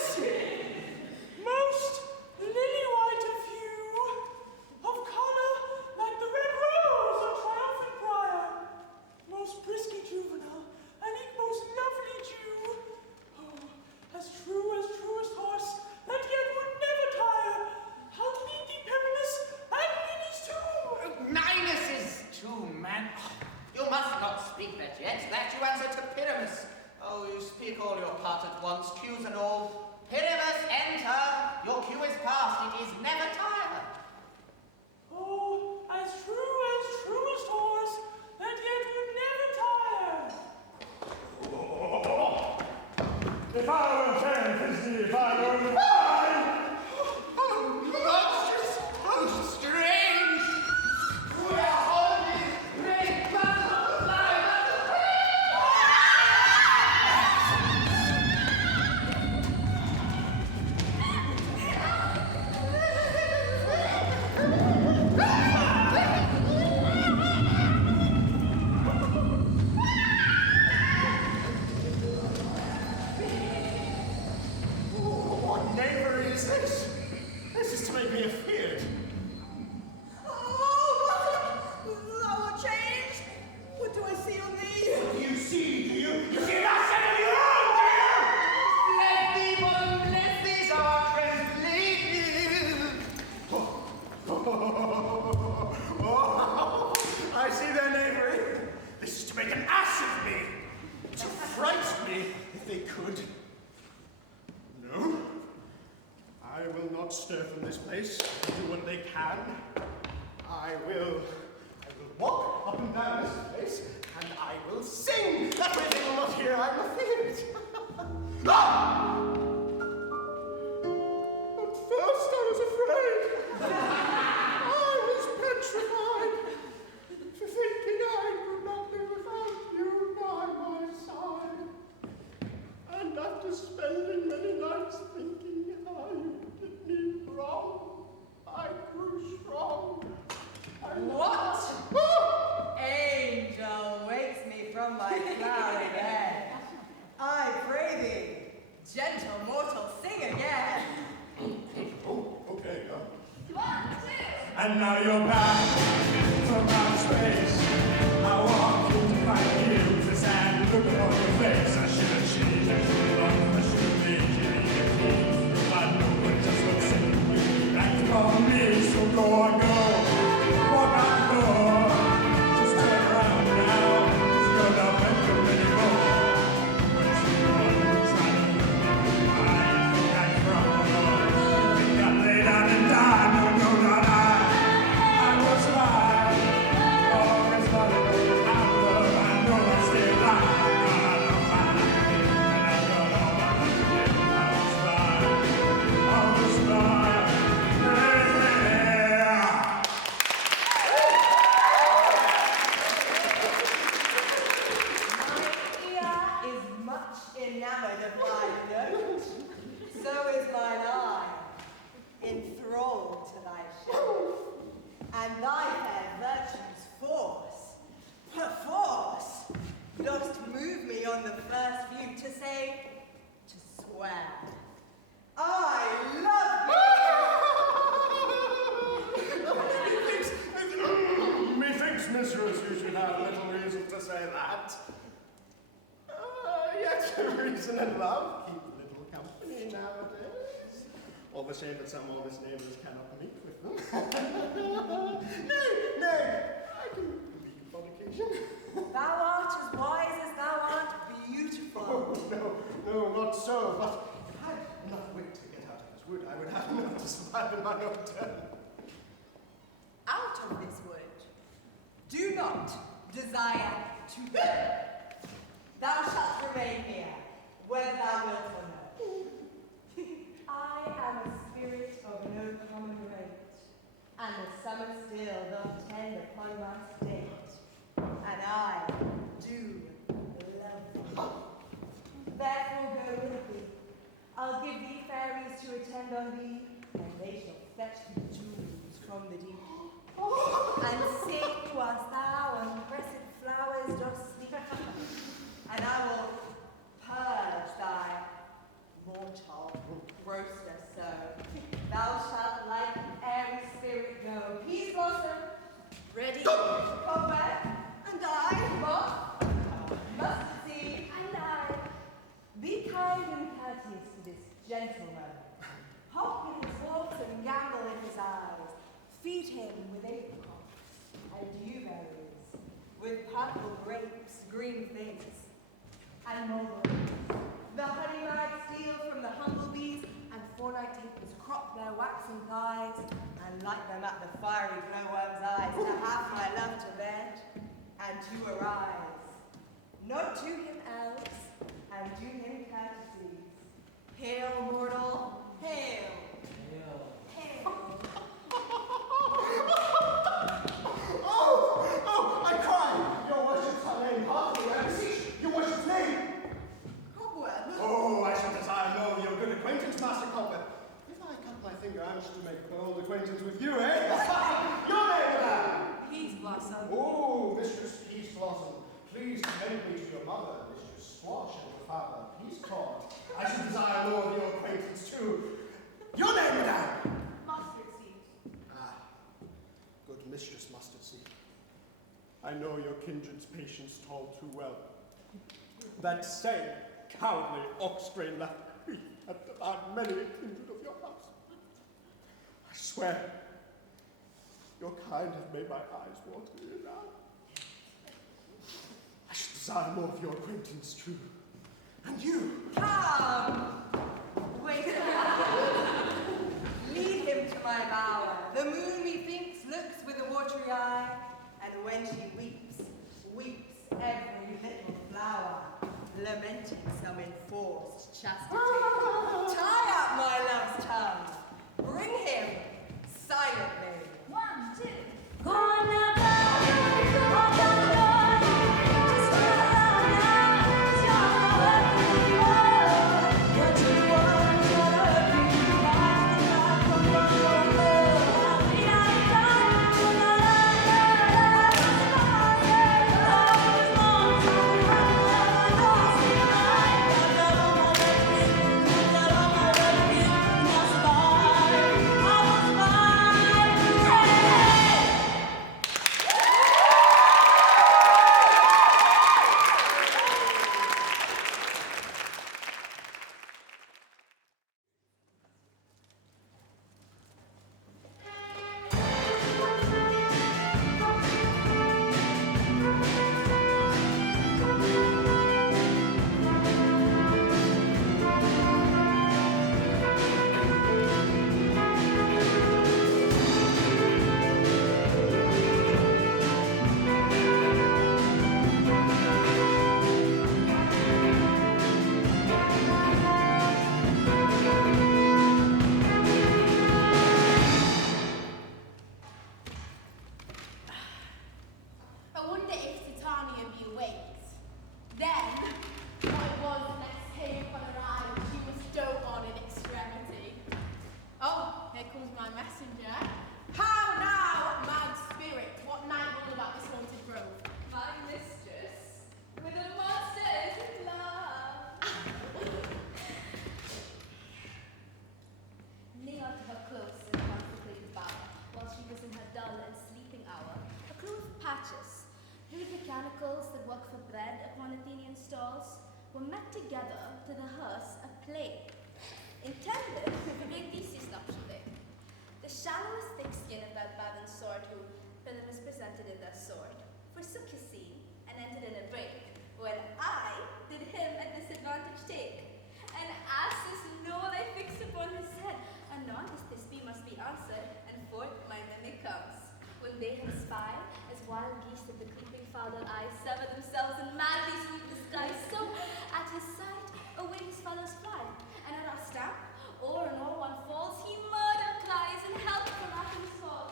most lily-white of hue, of colour like the red rose on triumphant briar, most brisky juvenile, and eke most lovely Jew, oh, as truest horse, that yet would never tire, how meet thee Pyramus, and Ninus too! Ninus is too, man. You must not speak that yet. That you answer to Pyramus. Oh, you speak all your part at once, cues and all. Pyramus, enter. Your cue is past. It is never tire. Oh, as truest horse, that yet would never tire. If I were fair, Thisbe, if I were fine! Oh, strange. We are holding great battle live at the What knavery is this? This is to make me afeard. Oh, thou art changed. What do I see on thee? What do you see? Do you see nothing of your own, do you? Let these our friends lead I see their knavery. This is to make an ass of me. To fright me, if they could. No. I will not stir from this place. Do what they can. I will walk up and down this place, and I will sing. That way they will not hear I'm afeard. Ah! At first I was afraid. I was petrified, thinking I could not live without you by my side. And after spending many nights thinking how you did me wrong, I grew strong. What? Angel wakes me from my cloudy bed. I pray thee, gentle mortal, sing again. Oh, okay. 1, 2. And now you're back from outer space. I walk in to find you to stand, look upon your face. I should have changed, I should have loved, I should have made you eat your teeth. But no one just looks at you, back upon me, so go on, go. Walk out the door, just turn around now, 'cause you're not welcome anymore. When someone trying to hurt me, I think I crumble. I think I lay down and die, no, not I. I was right. Oh, it's not enough. I love, I know I stay alive. I got all my life, and I got all my life. I was right. Yeah. My ear is much enamored of thy note. So is mine eye, enthralled to thy shape. And thy fair virtue's force, perforce, dost move me on the first view to say, to swear. I love you! Methinks, mistress, you should have little reason to say that. Yet reason and love keep little company nowadays. All the shame that some honest neighbours cannot meet with them. Nay, I can weep on occasion. Thou art as wise as thou art beautiful. Oh, no, not so, but Out of this wood. Do not desire to go. Thou shalt remain here, whether thou wilt or no. I am a spirit of no common rate, and the summer still doth tend upon my state, and I do love thee. Therefore go with thee. I'll give thee fairies to attend on thee, and they shall fetch thee jewels from the deep. And sing whilst thou on crescent flowers dost sleep, and I will purge thy mortal roaster so. Thou shalt like an airy spirit go. Peace blossom, ready, cobweb, and I, moth, mustard seed, and I. Be kind and courteous to this gentleman. Hop in his walks and gambol in his eyes. Feed him with apricots and dewberries, with purple grapes, green figs, and mulberries. The honey mag steal from the humblebees, and fortnight tapers crop their waxen thighs, and light them at the fiery glowworm's eyes, to have my love to bed, and to arise. Nod to him elves, and do him courtesies. Hail, mortal, hail. Hail. Hail. Oh, I cry! Your worship's name, heartily, I beseech your worship's name! Cobweb. Oh, I shall desire to know your good acquaintance, Master Cobweb. If I cut my finger, I'm to make an old acquaintance with you, eh? Your name, madame! Peace Blossom. Oh, Mistress Peace Blossom, please commend me to your mother, Mistress Squash, and your father, Peace Cord. I should desire more of your acquaintance, too. Your name, madame! Mustard seed. Ah, good Mistress Mustard Seed. I know your kindred's patience tall too well. That same cowardly ox-strain left me at devoured many a kindred of your house. I swear, your kind have made my eyes watery now. I should desire more of your acquaintance too. And you! Come! Wait a minute. Lead him to my bower. The moon, methinks, looks with a watery eye, and when she weeps, weeps every little flower, lamenting some enforced chastity. Tie up my love's tongue. Bring him silently. 1, 2. I wonder if Titania be awake. Then, what it was the next came upon her eye, she was dote on in extremity. Oh, here comes my messenger. How now, mad spirit? What night all about this haunted grove? My mistress, with a monster's love. Knee out of her close and consecrated bower, while she was in her dull and sleeping hour, a crew of patches, hired mechanicals that work for bread upon Athenian stalls, were met together to rehearse a play, intended to bring Theseus nuptially. The shallowest thick skin of that bad and sword who, Pyramus presented in their sword, forsook his scene and entered in a break, when I did him a disadvantage take. And asses know what I fixed upon his head, anon this Thisbe must be answered, wild geese of the creeping foul eyes sever themselves and madly sweep the sky. So, at his sight, away his fellows fly, and at our stamp, o'er and o'er one falls, he murder cries and help from Athens falls.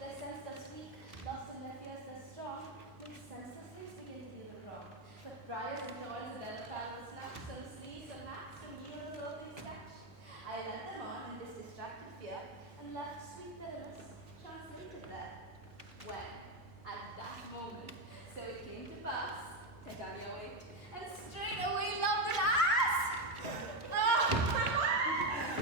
Their sense does weak, lost in their fears they're strong, when senseless things begin to do them wrong. But briars and thorns and elephants snatch some sleeves, some hats, some jewels, all things catch. I led them on in this distracted fear, and left sweet Themis translated there. When, at that moment, so it came to pass, Titania waked, and straightway loved an ass! Oh,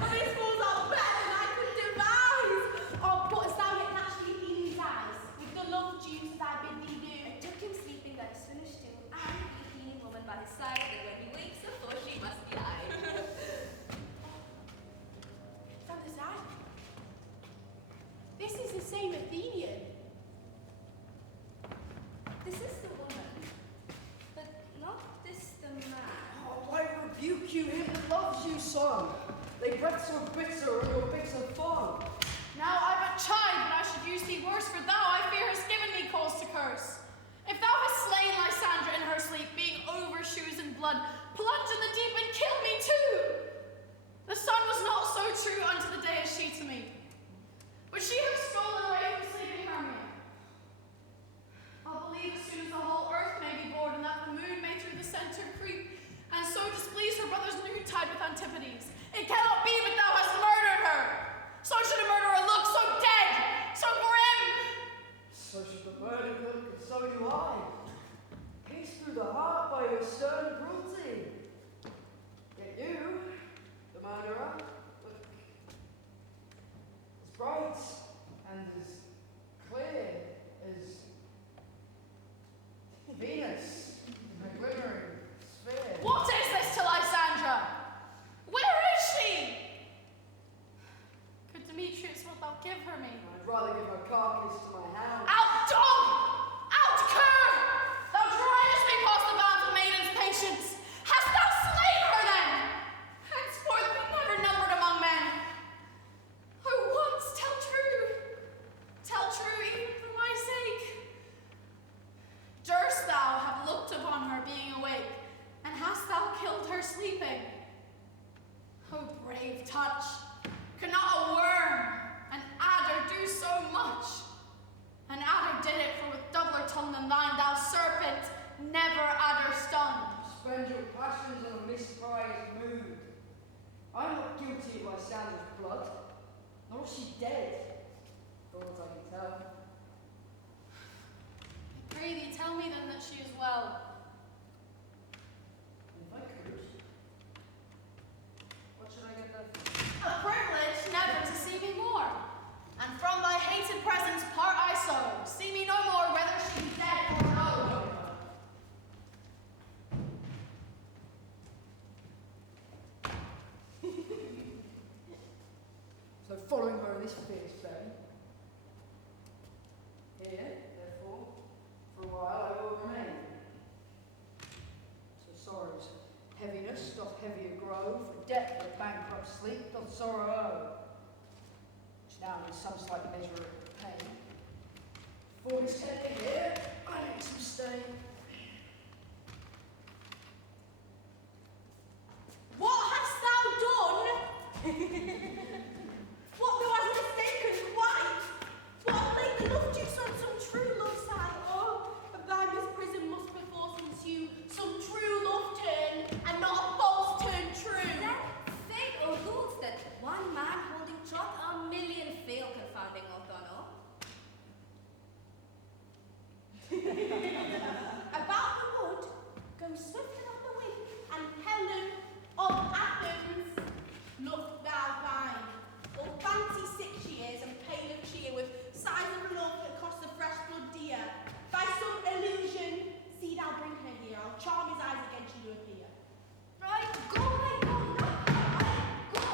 these fools are better than I could devise! Oh, but as thou yet naturally been in his eyes, with the love dues as I bid thee do. I took him sleeping that is finished too, and with the cleaning woman by his side, that when he wakes, of course she must be I. From the side. This is the same Athenian. This is the woman, but not this the man. Oh, I rebuke you, him that loves you, son. They breath so bitter, and your bitter fun. Now I but chide when I should use thee worse, for thou, I fear, hast given me cause to curse. If thou hast slain Lysandra in her sleep, being over shoes and blood, plunge in the deep and kill me too. The sun was not so true unto the day as she to me. Would she have stolen away from sleeping Hermia? I'll believe as soon as the whole earth may be bored, and that the moon may through the center creep, and so displease her brother's noontide with Antipodes. It cannot be but thou hast murdered her. So should a murderer look, so dead, so grim. So should the murder look, and so do I. Pierced through the heart by your stern cruelty. Yet you, the murderer, look as bright and as clear as Venus in her glimmering sphere. What is this to Lysandra? Where is she? Could Demetrius wilt thou give her me? I'd rather give her carcass to my hound. Out, dog! Out, cur! Thou driest me past the bounds of maiden's patience. Hast thou slain her then? Henceforth be never numbered among men. Oh, once tell true. Tell true even for my sake. Durst thou have looked upon her being awake, and hast thou killed her sleeping? Oh, brave touch! Could not a worm, an adder, do so much? An adder did it, for with doubler tongue than thine, thou serpent, never adder stung. Spend your passions on a misprized mood. I'm not guilty of Lysandra's blood, nor is she dead, for what I can tell. I pray thee, tell me then that she is well. If I could, what should I get there for? A privilege never to see me more, and from thy hated presence part I so. See me no more, whether she be dead or no. So following her in this fierce play, here, therefore, for a while I will remain. So sorrow's heaviness doth heavier grow, for debt that bankrupt sleep doth sorrow owe, which now in some slight measure of pain. For his head here, I make some stay. What hast thou done? What thou hast mistaken quite? What laid the love juice on some true love sigh? Oh, but by this prison must perforce ensue some true love turn, and not a false turn true. Then fate alludes that one man holding troth a million fail confounding Orthono. About the wood, go swift enough the wind, and Helen of Athens, look thou find. Or fancy 6 years and pale of cheer, with sighs of love across the fresh blood dear. By some illusion, see thou bring her here. I'll charm his eyes against you appear. Right, go, not go.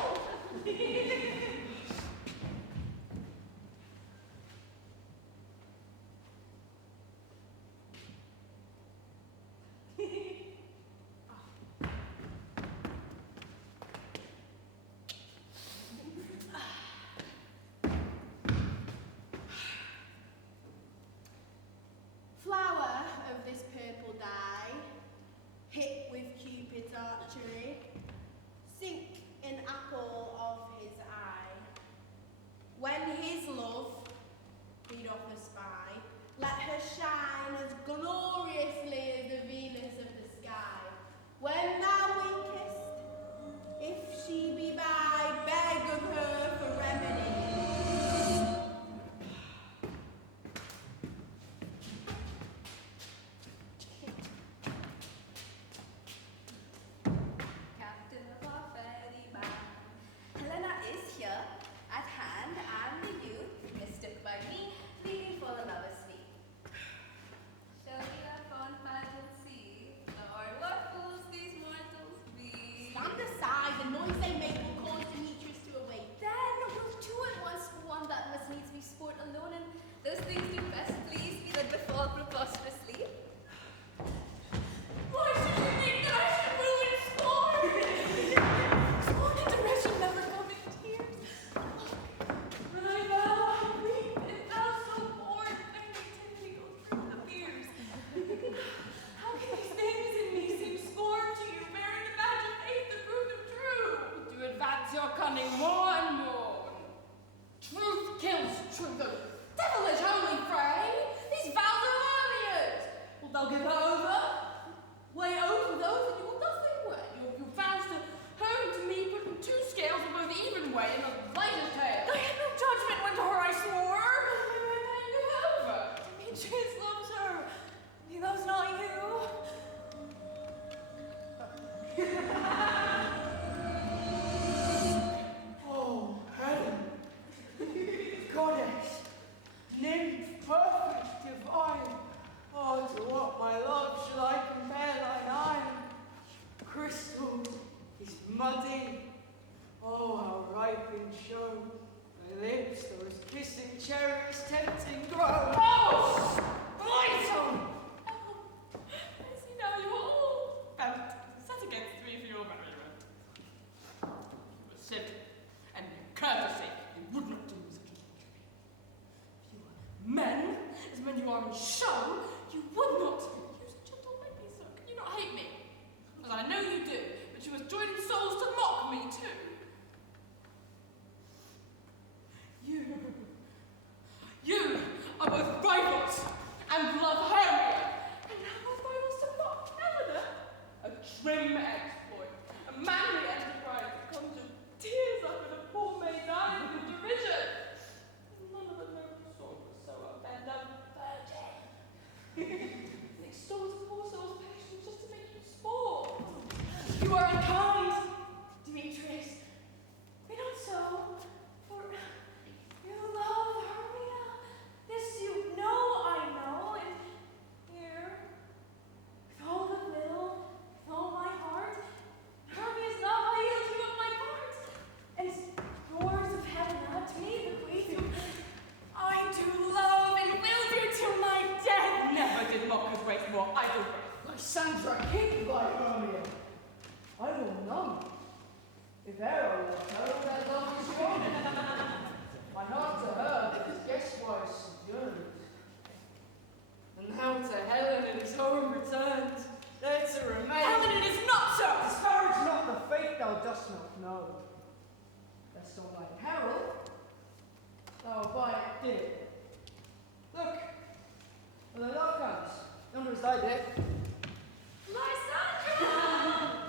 thou give her over? Weigh over those that you will nothing weigh. Your vows to her and to me put in two scales of both even weight and the lighter tail. I had no judgment when to her I swore. Give her over. Demetrius loves her. He loves not you. Oh, heaven, goddess, nymph perfect, divine. Oh, to what, my love, shall I compare thine iron? Crystal is muddy. Oh, how ripe in show. Thy lips, those kissing cherries, tempting grow. Oh, vital! I see now you are all set against me for your merriment. With sin and courtesy, you would not do such a thing. If you were men, as men you are in show, you would not use such a gentle lady, so can you not hate me? As I know you do, but you must join souls to mock me too. You are both rivals and love Hermia, and now both rivals to mock Helena. A trim exploit, a manly enterprise that conjured tears up in a poor maid's eyes with derision. None of the noble souls was so offended, virgin. It extols a poor soul's passion just to make you sport. You are unkind, Demetrius. Be not so, for you love Hermia. This you know I know, and here, with all the will, with all my heart, Hermia's love I yield you of my part, and yours of Helena to me bequeath you. I do love and will do to my death. Never did mockers waste more idle breath. Lysandra, keep thy Hermia. I will none. If e'er I love her, that love is gone. My heart to her is guess-wise sojourned. And now to Helen in his home returned, there to remain. Helen, it is not so! Disparage not the fate thou dost not know. Lest on thine peril, thou abide dear. Look, where the love comes, yonder is thy death. Lysandra!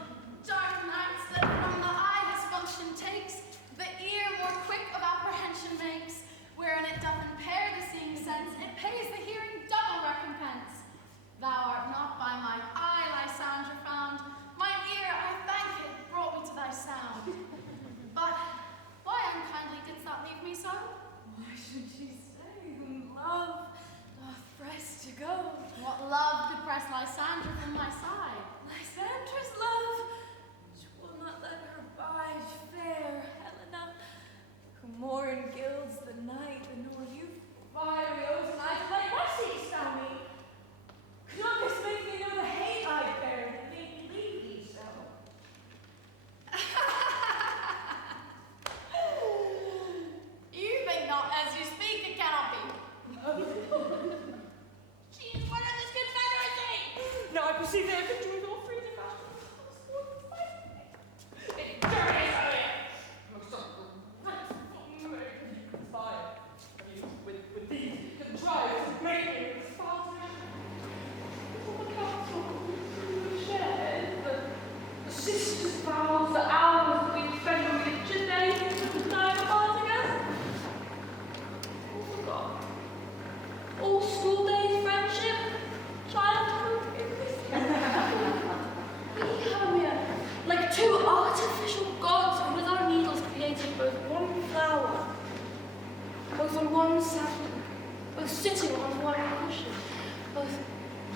Dark nights that from the eye his function takes, the ear more quick of apprehension makes, wherein it doth impair the seeing sense, it pays the hearing double recompense. Thou art not by mine eye, Lysandra, found, mine ear, I thank it, brought me to thy sound. But why unkindly didst thou leave me so? Why should she stay whom love doth press to go? What love could press Lysandra from my side? Lysandra's love, which will not let her bide fair Helena, who more engilds the night than all you fiery oaths and I play. What seest thou me? Could not this make me know the hate I bear that made me leave thee so? You think not as you speak, it cannot be. Jeez, what does this good feather say? Now I perceive they have enjoyed all freely fashioned. It dirty Hermia! Fire. With these contrived to break me with the spasm. Before the council we shared the sisters' vows, the hours we spent on picture days with the time parting us. All forgot. All school days friendship, childhood, we, Hermia, like two artificial gods who with our needles created both one flower, both on one sapling, both sitting on one cushion, both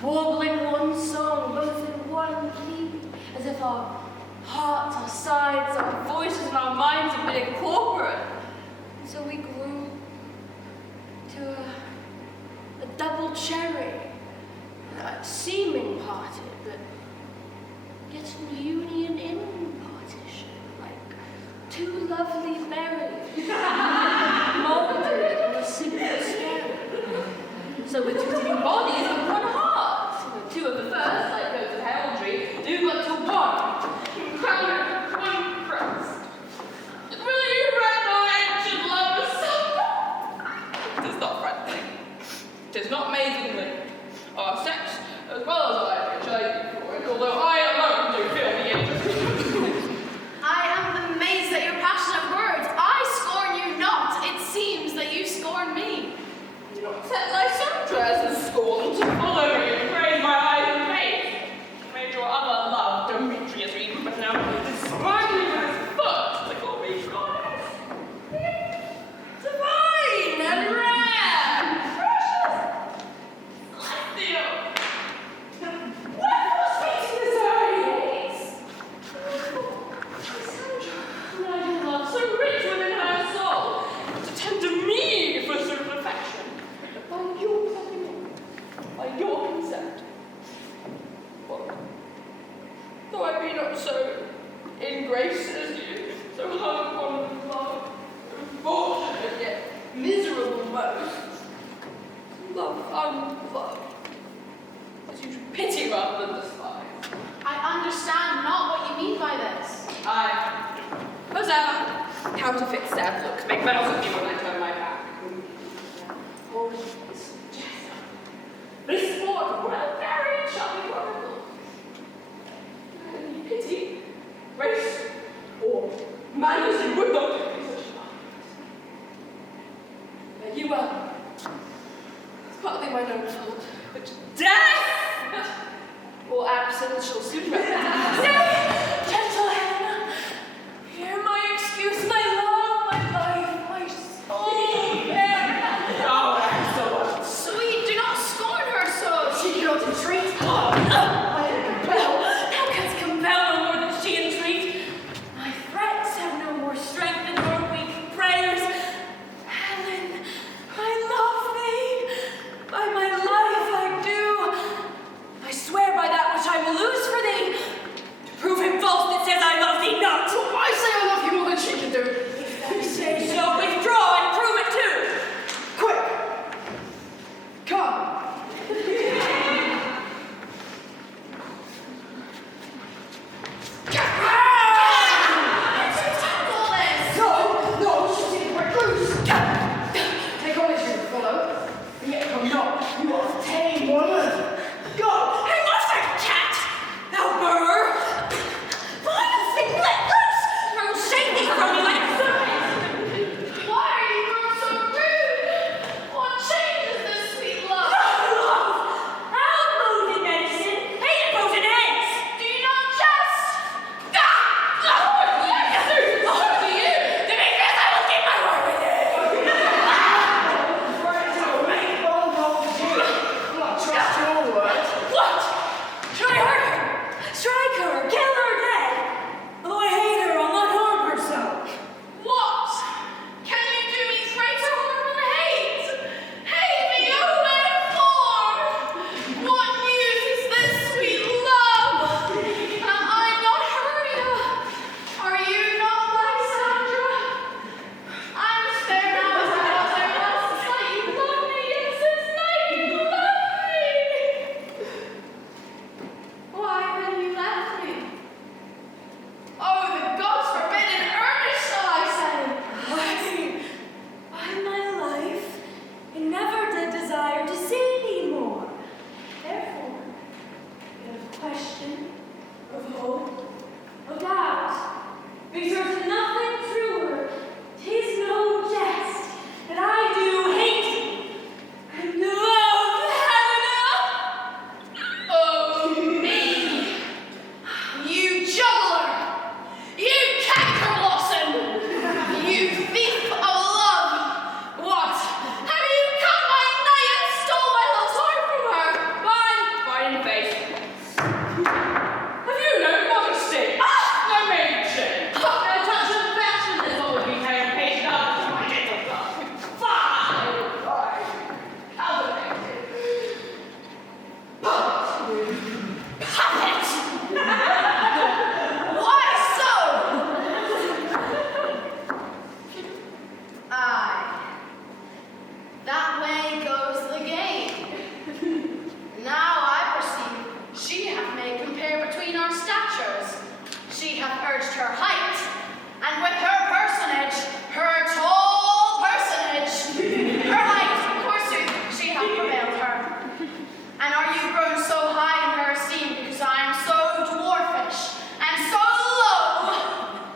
warbling one song, both in one key, as if our hearts, our sides, our voices, and our minds had been incorporate. And so we grew to a double cherry, seeming parted, but yet an union in partition, like two lovely berries, molded on a simple scale. So with two different bodies and one heart, two of the first, like those of heraldry, do but to one, crowned with one crest. Will you read the ancient lovers? 'Tis not friendly, 'tis not maidenly. Our sex, as well by your consent. Well, though I be not so in grace as you, so hung upon love, unfortunate yet miserable most, love unloved, as you should pity rather than despise. I understand not what you mean by this. As ever, counterfeit sad looks make vows of me when I turn my back. Oh, Jess, this sport, well, very shall be horrible. Any pity, grace, or manners you would not give me such a life. But you are. It's partly my own fault, which death or absence shall soon recognize. Nay, gentle Helena, hear my excuse, my love, my life, my soul. Oh, excellent. Sweet, do not scorn her so. She cannot entreat. I am compelled. Thou canst compel no more than she entreat. My threats have no more strength than your weak prayers. Helen, I love thee. By my life I do. I swear by that which I will lose for thee. To prove him false that says I love thee not. I say I love you more than she can do. If thou say so, withdraw and prove it too. Quick! Come! No, she's in break loose! Take on as you follow, and yet come not. You are a tame woman! Go! Hang on, fat cat! Thou burr! Vile thing, let loose! I'll shake thee from you exercise! Why are you grown so rude? What changes this sweet love? Love! I'll move in medicine, hate it both in heads! Do you not jest? Demetrius, I will keep my word with thee! Trust your word. What? Should I hurt her? Strike her? Kill her dead? Although I hate her, I'll not harm her so. What? Can you do me greater harm than hate? Hate me, oh wherefore? What news is this, sweet love? Am I not Hermia? Are you not Lysandra? I must bear now as I was there last night. You love me, yes, this night you love me. Why then you left me? Oh, the gods forbid in earnest shall I say. By my life, I never did desire to see thee more. Therefore, of question, of hope, of doubt, reserves nothing truer. 'Tis no jest that I do hate and love Helena. Oh, me! You juggler! You canker blossom! You thief of love! What? Have you cut my night and stole my love's heart from her? Fine in the face. Have you no modesty? No matron! A touch of passion is all we pay patient after my gentle love. Fine! Puppet! Why so? Aye. That way goes the game. Now I perceive she hath made compare between our statures. She hath urged her height, and with her personage, her tall personage, her height, forsooth, she hath prevailed her. And are you grown so high in her esteem because I am so dwarfish and so low?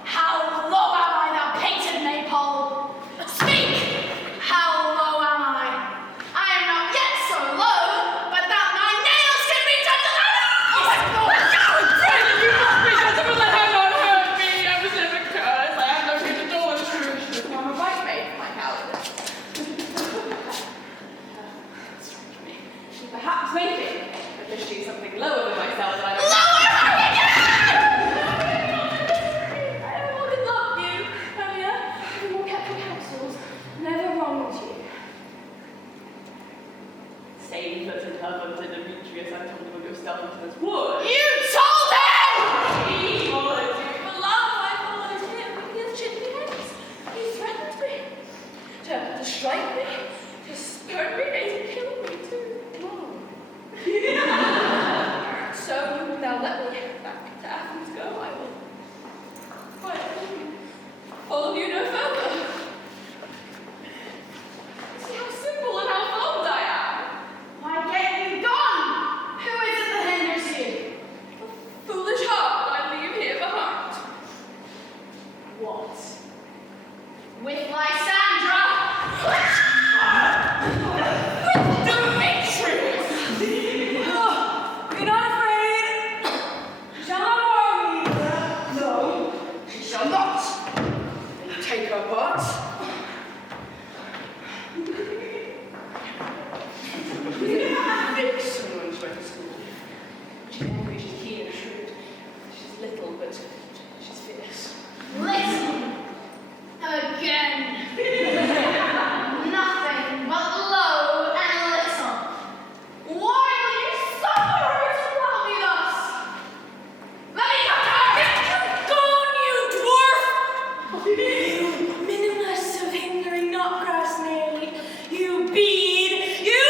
How low am I, thou painted maypole? Speak! How low am I? I am not yet so low, but that my nails can reach unto the Oh my God! Pray that you must be gentle, let her not hurt me. I was never cursed. I have no reason to adore the truth. I'm a right maid for my cowardice. Strike me. She perhaps may think because she's something lower than myself that I don't. lower her again! I only love you, Hermia. You will kept your counsels, never wronged you. Same footed love telephoned to Demetrius and told him of your stuff into this wood. You told him! He followed you. For love, I followed him. He has chipped me heads. He threatened me. To strike me. To spurn me and to kill me too. So you will now let me back to Athens go. I will follow you no further. See how simple and how bold I am. Why get you gone? Who is it that hinders you? A foolish heart I leave here behind. What? With Lysandra? Demetrius! Be not afraid. She shall not harm you. No, she shall not. Take her part. Midsummers went to school. She's angry, she's keen and shrewd. She's little, but she's fierce. Listen. Again. Nothing but low and little. Why will you suffer her to love me thus? Let me cut her! Gone, you dwarf! You minimus of hindering not grass nearly. You bead. You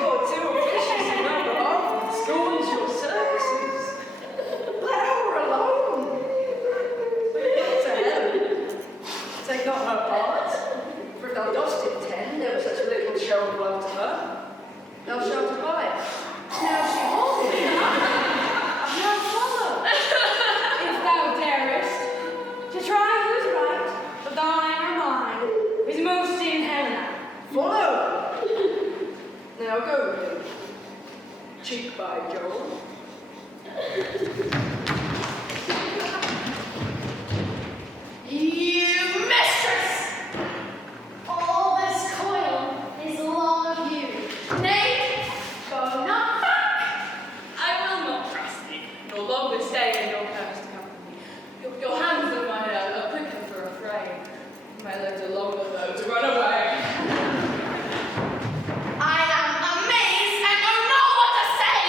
Oh, Theo, she's in my behalf. Scorns your services. Let her alone. What the hell? Take not her part. For if thou dost intend ever such little show of love to her, thou shalt abide. Now she holds it. Now follow. If thou darest to try who's right, for thine or mine is most in Helena. Follow. Now go with him. Cheek by Joel. You mistress! All this coil is long of you. Nay, go not back. I will not trust thee, nor longer stay in your cursed company. Your hands of mine are quicker for a fray. My legs are longer, though, to run away. I am amazed and know not what to say.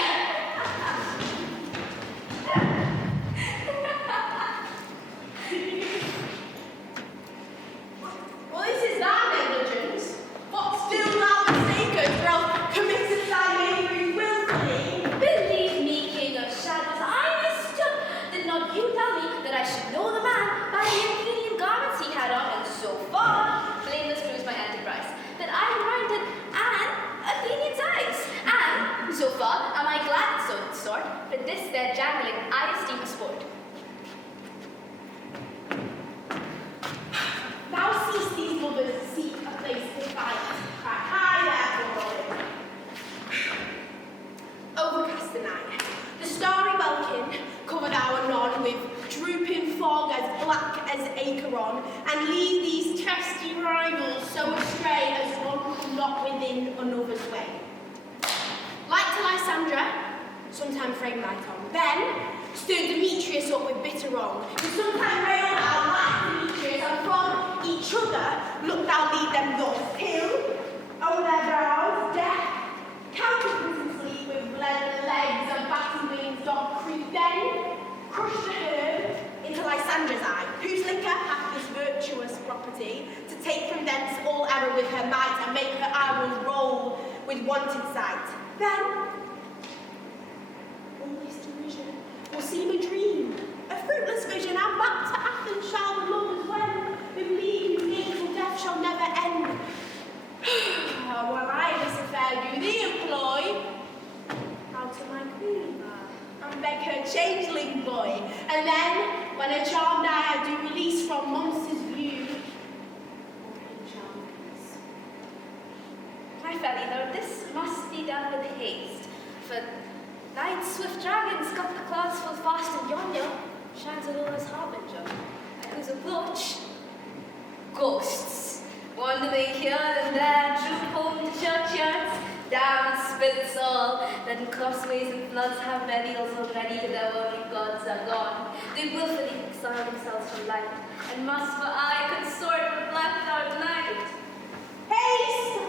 Well, this is thy negligence. What still thou mistakest, or else committest thy knavery willfully? Believe me, King of Shadows, I mistook. Did not you tell me that I should know the man by the Athenian garments he had on, and so far, blameless proves my enterprise, that I warranted an Athenian's eyes. And so far, am I glad so sort, for this their jangling I esteem a sport. Thou seest these lovers seek a place to fight. High therefore. Overcast the night. The starry welkin cover thou anon with drooping fog as black as Acheron, and lead these testy rivals so astray as one could not within another's way. Like to Lysandra, sometime frame light on. Then stir Demetrius up with bitter wrong, and sometime rail thou like Demetrius, and from each other look thou lead them thus, till o'er their brows death, counter prison sleep with bled legs and batty wings doth creep. Then crush the herb into Lysandra's eye, whose liquor hath this virtuous property, to take from thence all error with her might, and make her eyeballs roll with wanted sight. Then all this derision will seem a dream, a fruitless vision, and back to Athens shall the lovers wend, with me whose painful death shall never end. While I this affair do thee employ, out to my queen, and beg her changeling boy, and then, when her charmed eye I do release from monsters' view, open charmed peace. My felly, though, this must be done with haste, for 9 swift dragons got the claws full fast, and yonder shines a luminous harbinger, at whose approach ghosts, wandering here and there, troop home to churchyards, damned spirits all, that in crossways and floods have burials already, their only gods are gone. They willfully exile themselves from light, and must for aye consort with black-cloud night. Haste!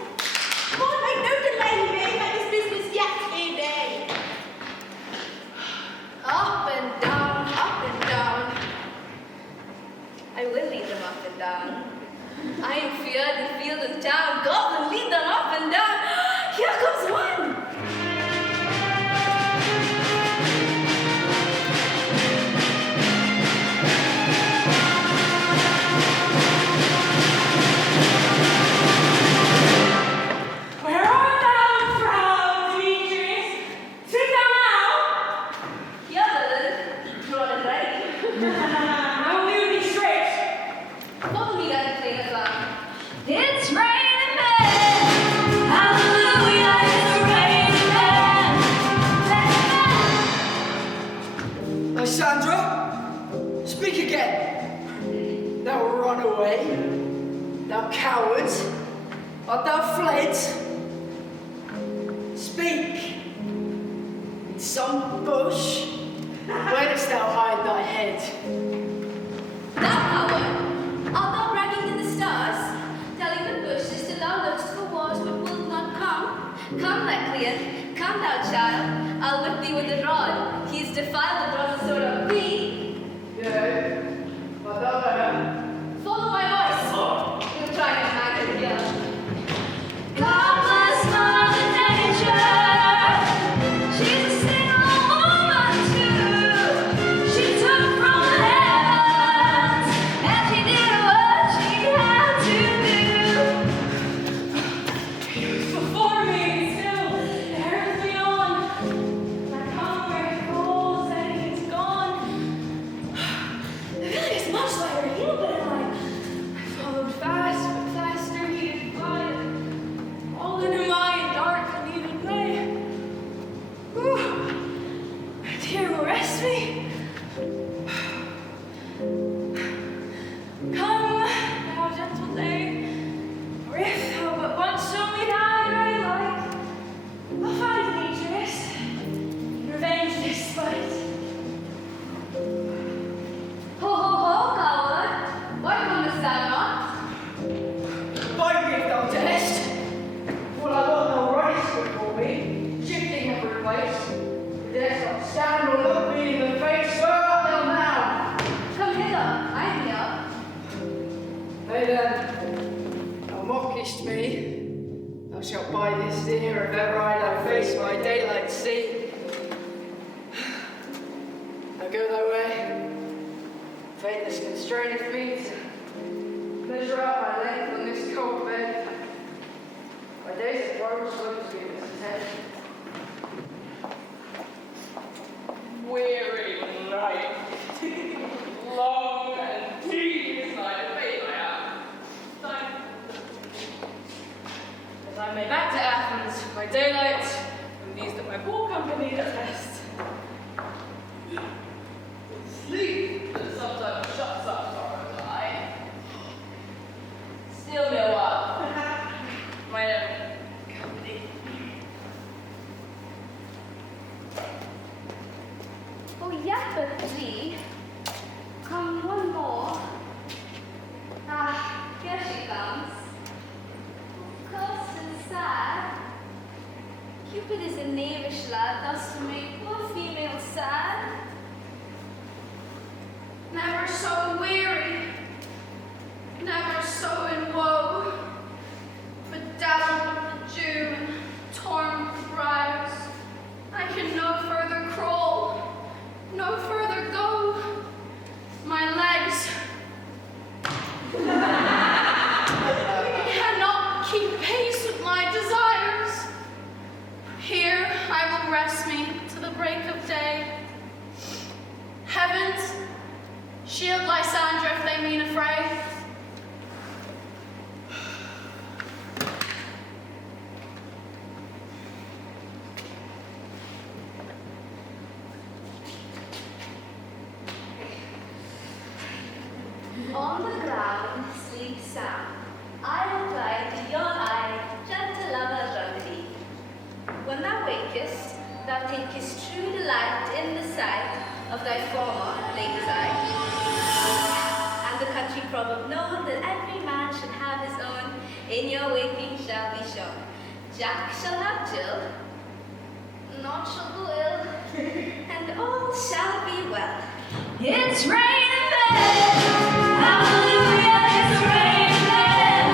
Lord, make no delay, may let this business yet be day. Up and down, up and down. I will lead them up and down. I am feared in field and town. Goblin, lead them up and down. Here comes one. Where art thou, proud Demetrius? Sit down now. Here, little, drawn and ready. I will do thee straight. Follow me, guys, play the song. It's raining men. Hallelujah, it's raining men. Lysandra, speak again. Thou runaway, thou coward, art thou fled? Speak. In some bush, where dost thou hide thy head? Thou coward, art thou bragging to the stars, telling the bushes that thou look'st for wars but wilt not come? Come, Recreant, come thou child, I'll whip thee with a rod. He's defiled the bronze sword of me. Yea, but thou there. Follow my voice. You'll try to hack it here. Godless mother nature, she's a single woman too. She took from the heavens, and she did what she had to do. Before me, still, the earth beyond. I come where it calls and it's gone. The village is much lighter heel than I. I followed fast, but faster he did fly. All in a mind, dark and even gray. Whew. And here will rest me. Come, thou gentle day, or if thou but once show me thy right light, I'll find Demetrius, and revenge this spite. Ho, ho, ho, coward. Why comest thou not? Bite me if thou darest. Well, I want no rights before me, shifting every place. Darest not stand or look me in the face. Where art thou now? Come hither, I am here. Hey then, thou mockest me. Thou shalt buy this dear if ever I thy face by daylight see. Now go thy way. Faithless constraineth me to measure out my length on this cold bed. My days of woe slips me this head. Weary night. Long and tedious night. Afraid I am. Time. As I may back to Athens by daylight, and these that my poor company at best. Sleep that sometimes shuts up sorrow's eye. Still me a while. My own company. Oh, yet but three. Come one more. Ah, here she comes. Cursed and sad. Cupid is a knavish lad, thus to make poor female sad. Never so weary, never so in woe, bedabbled with the dew and torn with the briars. I can no further crawl, no further go. My legs cannot keep pace with my desires. Here I will rest me to the break of day. Heavens, shield Lysandra if they mean a fray. On the ground, sleep sound. I will cry to your eye, gentle lover remedy. When thou wakest, thou thinkest true delight in the sight of thy former lakeside. country proverb known that every man should have his own, in your waking shall be shown. Jack shall have Jill, naught shall go ill, and all shall be well. It's raining men, hallelujah, it's raining men,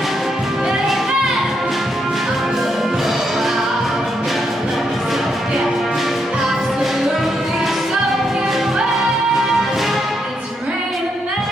amen. I'm gonna go out, I'm gonna let myself get absolutely soaking wet. It's raining men.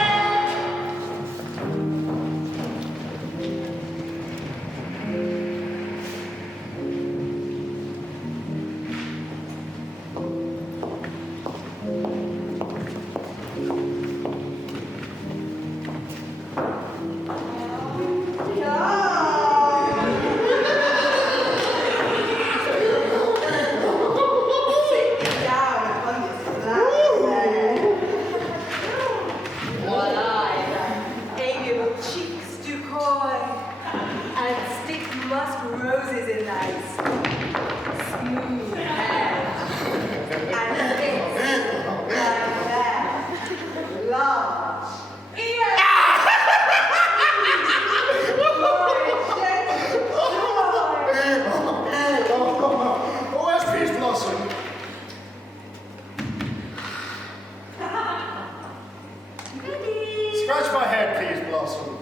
Scratch my head, please, Blossom.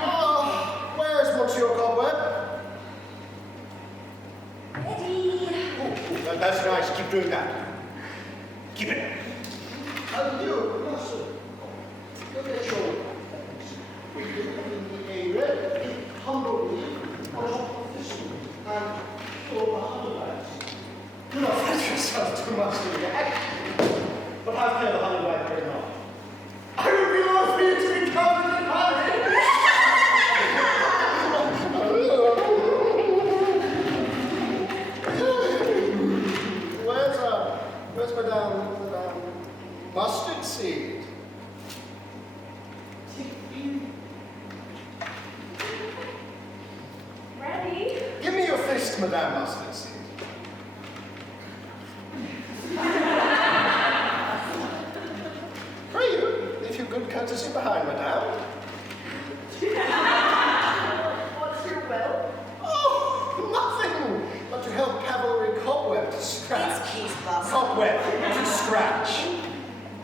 Oh, where's Monsieur Cobweb? Ready. Oh, that's nice. Keep doing that. Keep it. And you, Blossom, look at your legs. We can a red, humble leaf on top of this one, and all the honeybags. Do not fret yourself too much in the act. But how can the honeybag bring on? I would be lost for you to be covered in honey. Where's Madame Mustard Seed? Ready? Give me your fist, Madame Mustard Seed. Pray you, leave your good courtesy behind, Madame. What's your will? Oh, nothing but to help cavalry Cobweb to scratch. It's peace, Blossom. Cobweb to scratch.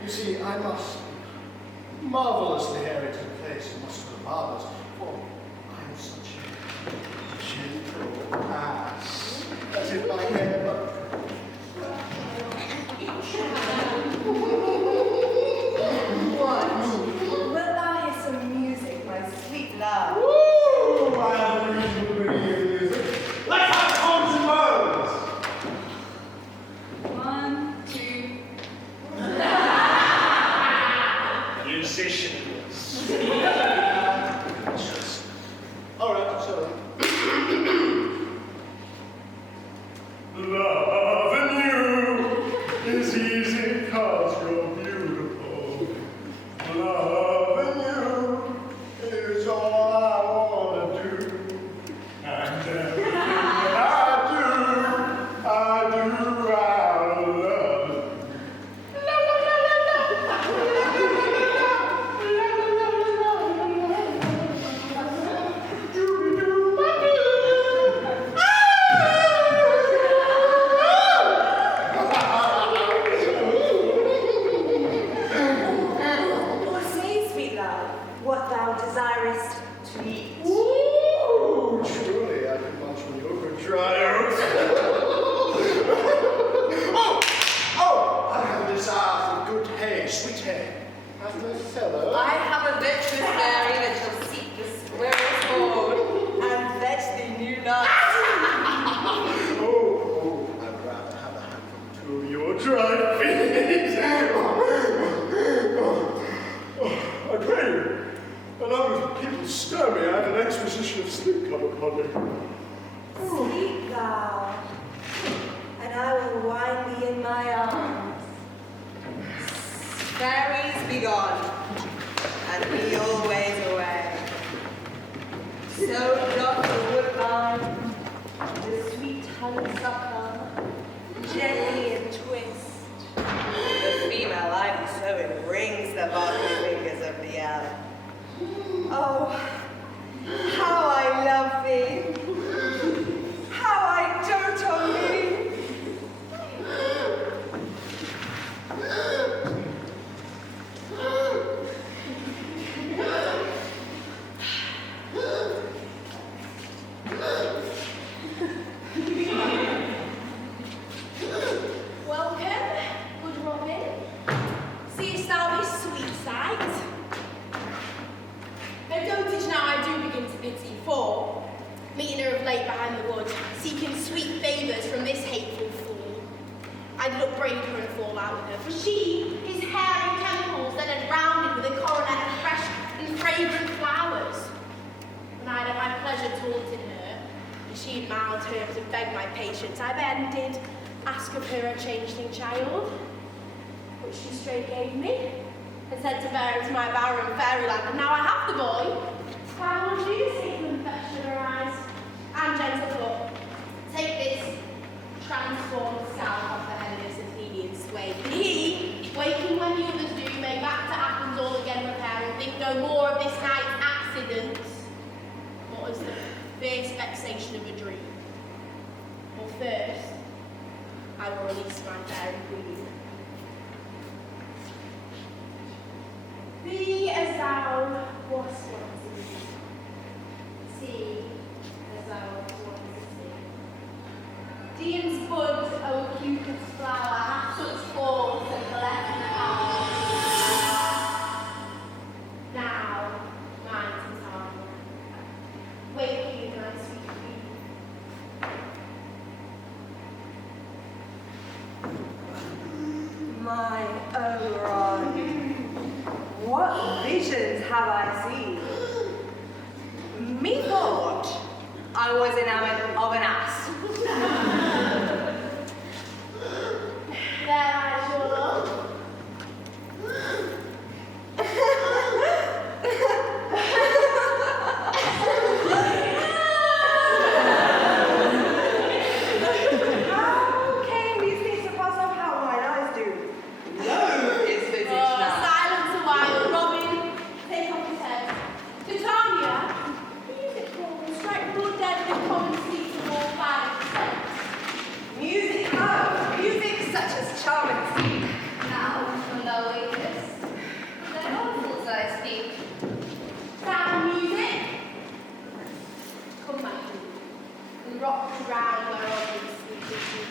You see, I must marvelously hairy to the place and must go barbers, for I'm such a gentle ass. As if my hair but What? Wilt thou hear some music, my sweet love? woo! I have a reason to bring you music. Let's have cones and bones! 1, 2. Musicians. All right, so. Loving you is easy 'cause you're beautiful. Loving you is all I wanna do. And everything that I do out of love. Or say, sweet love, what thou desirest to eat. Ooh, truly, I could munch on your good dry oats. Oh, I have a desire for good hay, sweet hay. And my fellow. I have a virtuous fairy that shall seek the squirrel's hoard and fetch thee new nuts. Oh, I'd rather have a handful or two of your dried peas. I pray you, allow me people stir me, I have an exposition of sleep come upon me. Sleep thou, and I will wind thee in my arms. Fairies be gone, and be always away. So doth the woodbine, the sweet honeysuckle, gently entwist. The female ivy so it rings the bodily fingers of the elf. Oh, how I love thee. How I dote on thee. Welcome, good Robin. Seest thou this sweet sight? No dotage now I do begin to pity, for, meeting her of late behind the wood, seeking sweet favours from this hateful fool, I'd look braid her and fall out with her, for she, his hair and temples, then had rounded with a coronet of fresh and fragrant flowers. When I'd had my pleasure taunting her, and she in mild terms had begged my patience, I then did ask of her a changeling child, which she straight gave me, and said to bear him to my bower in fairyland, and now I have the boy. How will you see them fetch to her eyes? And gentle foot, take this transformed scalp of the Helia's Athenian sway. And he, waking when the others do, may back to Athens all again repair, and think no more of this night's accidents, but as the fierce vexation of a dream. Or first, I will release my fair queen. Be as thou wast once in me. See as thou wast once in me. Dian's bud, O Cupid's flower, hath such forms and blessed power. Now, mine is hard. Wake you, my sweet queen. My Oberon, what visions have I seen? Methought I was enamored of an ass. There lies your love. How came these things to pass off how mine eyes do? Lo is visage now. Silence a while, Robin. Take off his head. Titania, music hall, strike broad dead with common seats of all 5%. Music, oh, music such as charm and speak. Now, when thou wakest, thy awfuls I speak. Sound music. Come, my queen, and rock the ground whereon we sleep with thee.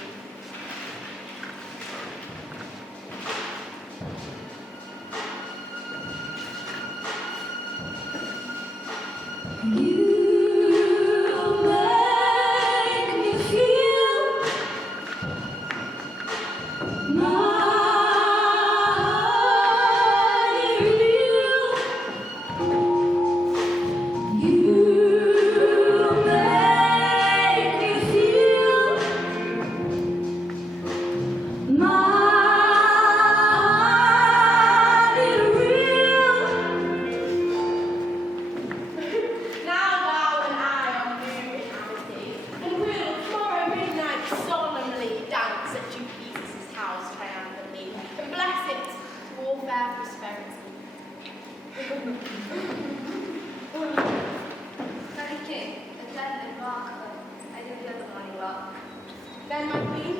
Then, my queen,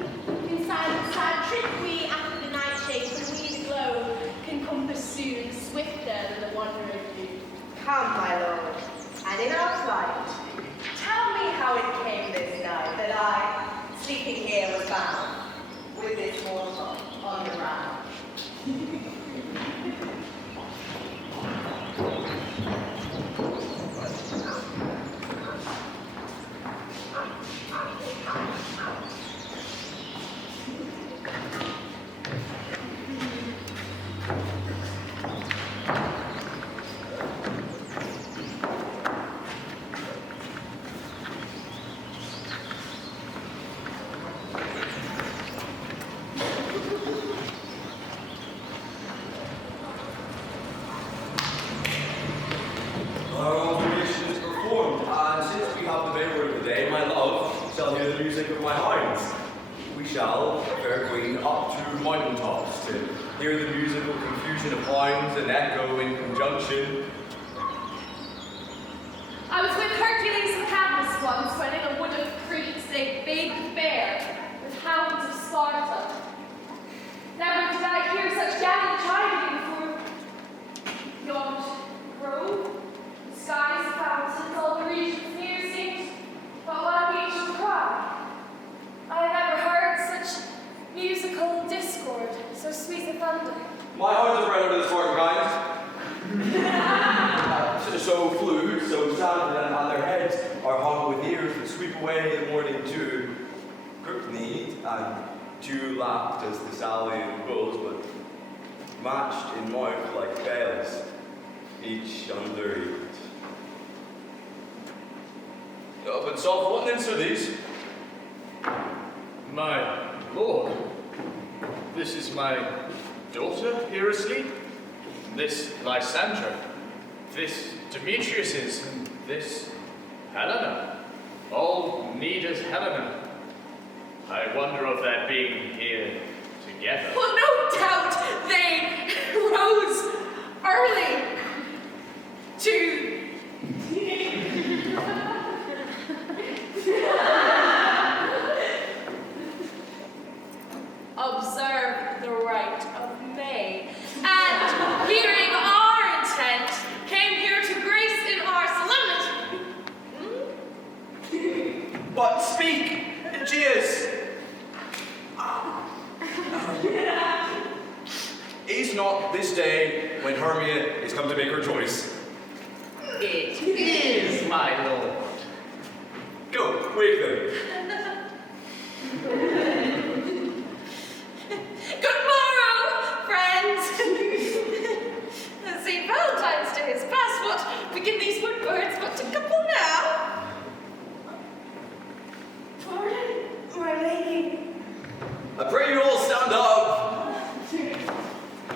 in silence, sad trick we after the night shades, and we the glow can compass soon, swifter than the wandering dew. Come, my lord, and in our flight, tell me how it came this night that I, sleeping here, was found with this mortal on the ground. sweet of thunder. My heart's a brother to the Spartan kind. So Flute, so Lysandra, and on their heads are hung with ears that sweep away the morning dew. Crookneed and dew-lapped as the Salian bulls, but matched in mark like bells, each under each. But soft, what nymphs are these? My lord, this is my daughter here asleep. This Lysandra, this Demetrius's, and this Helena. All need as Helena. I wonder of their being here together. Well, no doubt they rose early to observe the rite of May, and hearing our intent, came here to grace in our solemnity. But speak, Egeus! Is not this day when Hermia is come to make her choice? It is, my lord. Go, wake them. Good morrow, friends! St. Valentine's Day is past. What begin these wood birds but to couple now? Pardon, my lady. I pray you all stand up.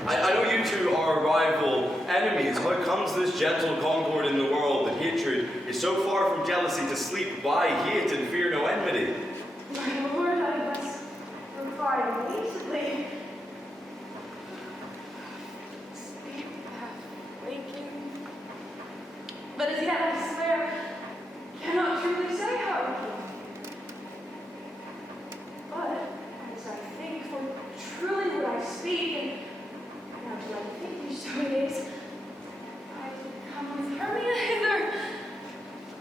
I know you two are rival enemies. How comes this gentle concord in the world that hatred is so far from jealousy to sleep by hate and fear no enmity? My lord, I must reply immediately. Sleep half waking. But as yet I swear, cannot truly say how it came. But as I think, for truly would I speak, and now do I think you so it is, I did come with Hermia hither.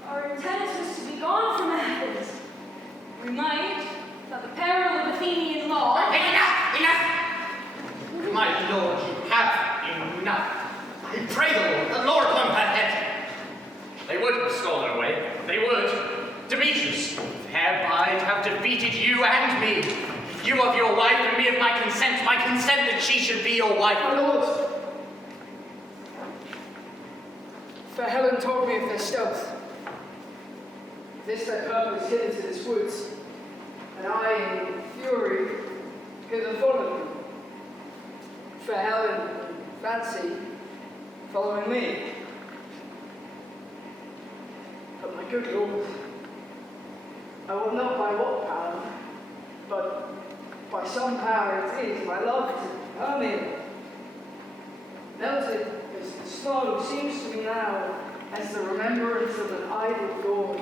Our intent was to be gone from Athens. We might, at the peril of Athenian law. Enough! Enough! My lord, you have enough. I pray the Lord upon her head. They would restore their way. They would. Demetrius, thereby have defeated you and me. You of your wife and me of my consent that she should be your wife. My lord, for Helen told me of their stealth. This their purpose hidden to this woods, and I, in fury, hither followed them. For Helen, fancy, following me. But my good lord, I will not by what power, but by some power it is my love to Hermia. Melted as the snow seems to me now as the remembrance of an idle dawn,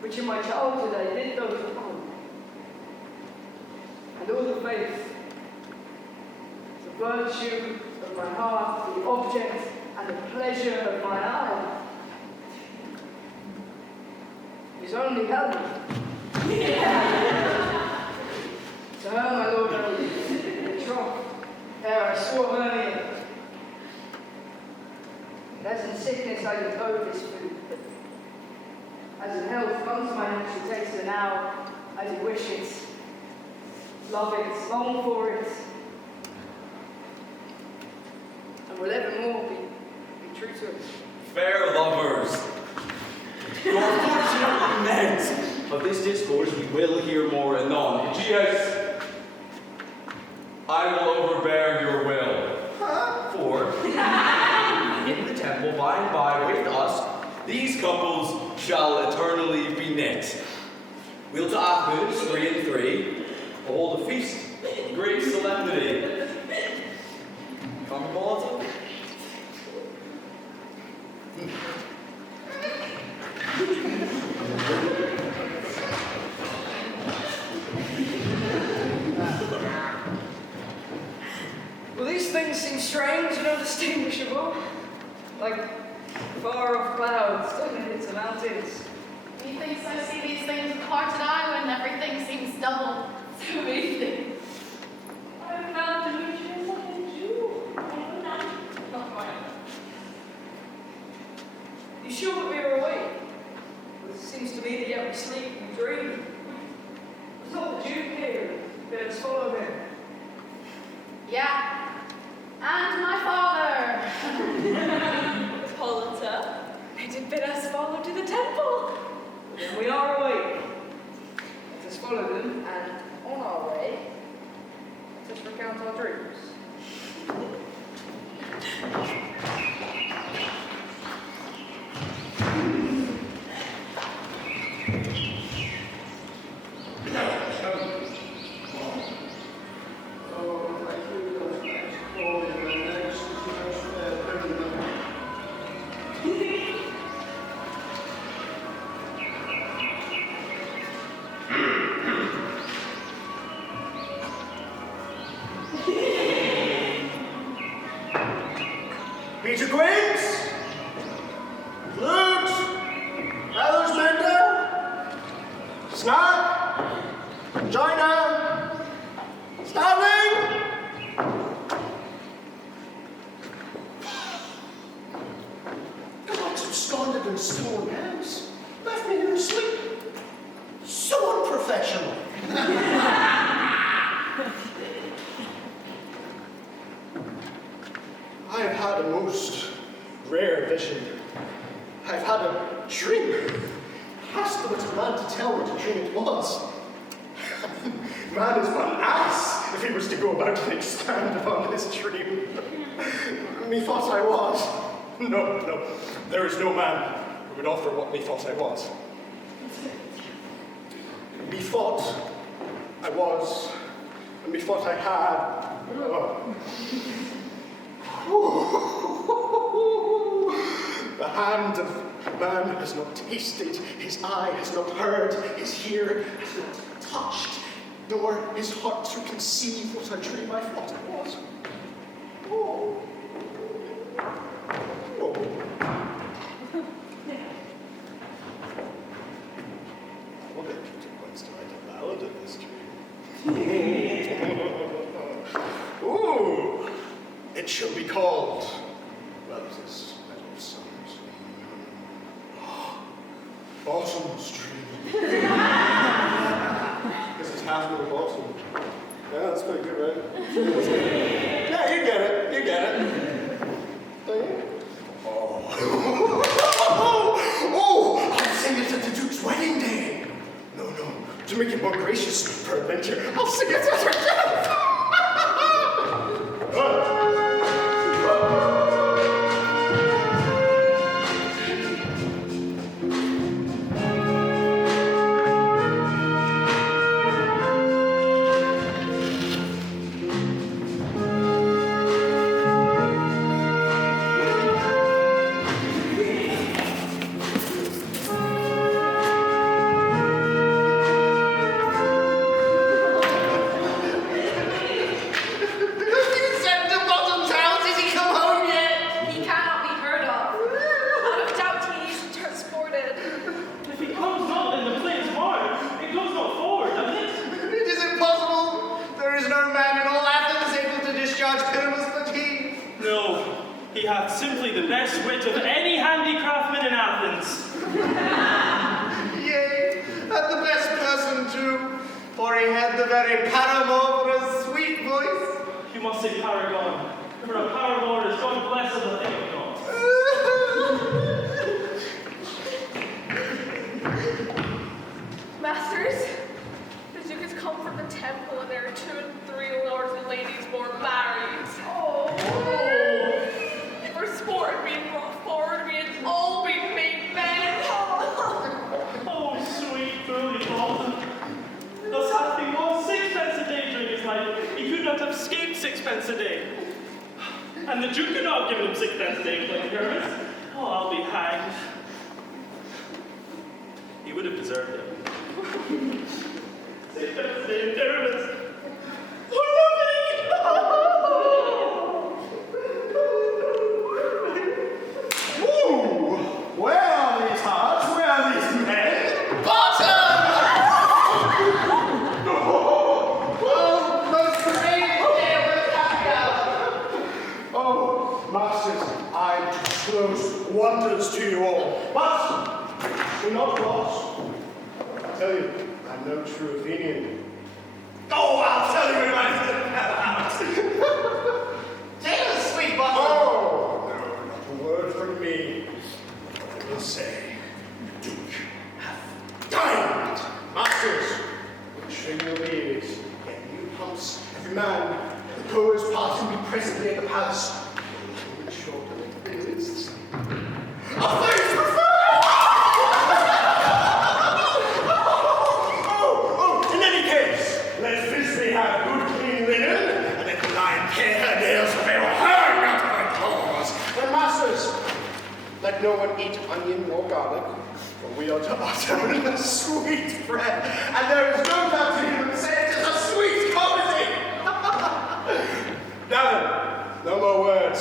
which in my childhood I did dote upon. And all the faith, the virtue of my heart, the object and the pleasure of my eye, is only Helena. To her, my lord, I was betrothed, ere I swore Hermia. And as in sickness I did owe this food, but as in health comes my natural taste, and now I did wish it, love it, long for it, and will evermore be true to it. Fair lovers, your fortunately met. Of this discourse we will hear more anon. Egeus, I will overbear your will. For in the temple by and by with us, these couples shall eternally be knit. We'll to Athens 3 and 3, hold a feast of great solemnity. Come, Malta. Well, these things seem strange and undistinguishable, like far-off clouds turning into mountains. Methinks I see these things with parted eye when everything seems double. So easy. I found a sure that we are awake? It seems to me that yet we sleep and dream. I thought the Duke here. Let us follow him. Yeah. And my father. Polita, they did bid us follow to the temple. Then we are awake. Let us follow them, and on our way, let us recount our dreams. Peter Quince! Flute! Others Mender! Snap! Joiner! Starling! The lights absconded in stone house. Left me here asleep. So unprofessional. I have had a most rare vision. I've had a dream. Ask the little man to tell what a dream it was. Man is one ass if he was to go about and expand upon his dream. Methought I was. No, there is no man who would offer what methought I was. Methought I was, and methought I had. The hand of man has not tasted, his eye has not heard, his ear has not touched, nor his heart to conceive what a dream I thought it was. Oh. I'll get Peter Quince to write a ballad in this dream. Ooh, it shall be called. Well, it is Midsummers. Autumn's dream. This is half of autumn. Yeah, that's pretty good, right? Yeah, you get it. You get it. Oh, I'll sing it at the Duke's wedding day. No, to make it more gracious for adventure, I'll sing it at her death. Simply the best wit of any handicraftsman in Athens. Yea, and the best person too, for he had the very paramour for a sweet voice. You must say paragon, for a paramour is God bless us, I think not. Masters, the Duke has come from the temple and there are 2 and 3 lords and ladies more married. Oh. For sport being brought forward, we had all been made men. Oh, sweet bully Fallon. Thus hath he won 6pence a day during his life. He could not have escaped 6pence a day. And the Duke could not have given him 6pence a day, like Hermia. Oh, I'll be hanged. He would have deserved it. 6pence a day, Hermia. Where are these hearts? Where are these men? Bottom! Most great day of the capital! Oh, masters, I disclose wonders to you all. My Do not watch. I tell you, I'm no true Athenian. Oh, I'll tell you in my Tell us, sweet bottom. Oh, no, not a word from me. I will say, the Duke hath dined. Masters, trim your beards, get new pumps, every man. The poor's part will be presently at the palace. In short, the beards. A face preferred! In any case, let Thisbe have good clean linen, and let the lion pare her nails so they will hang out of her claws. And masters, let no one eat onion or garlic, for we are to utter a sweet bread, and there is no doubt to even say it is a sweet comedy. Now then, no more words.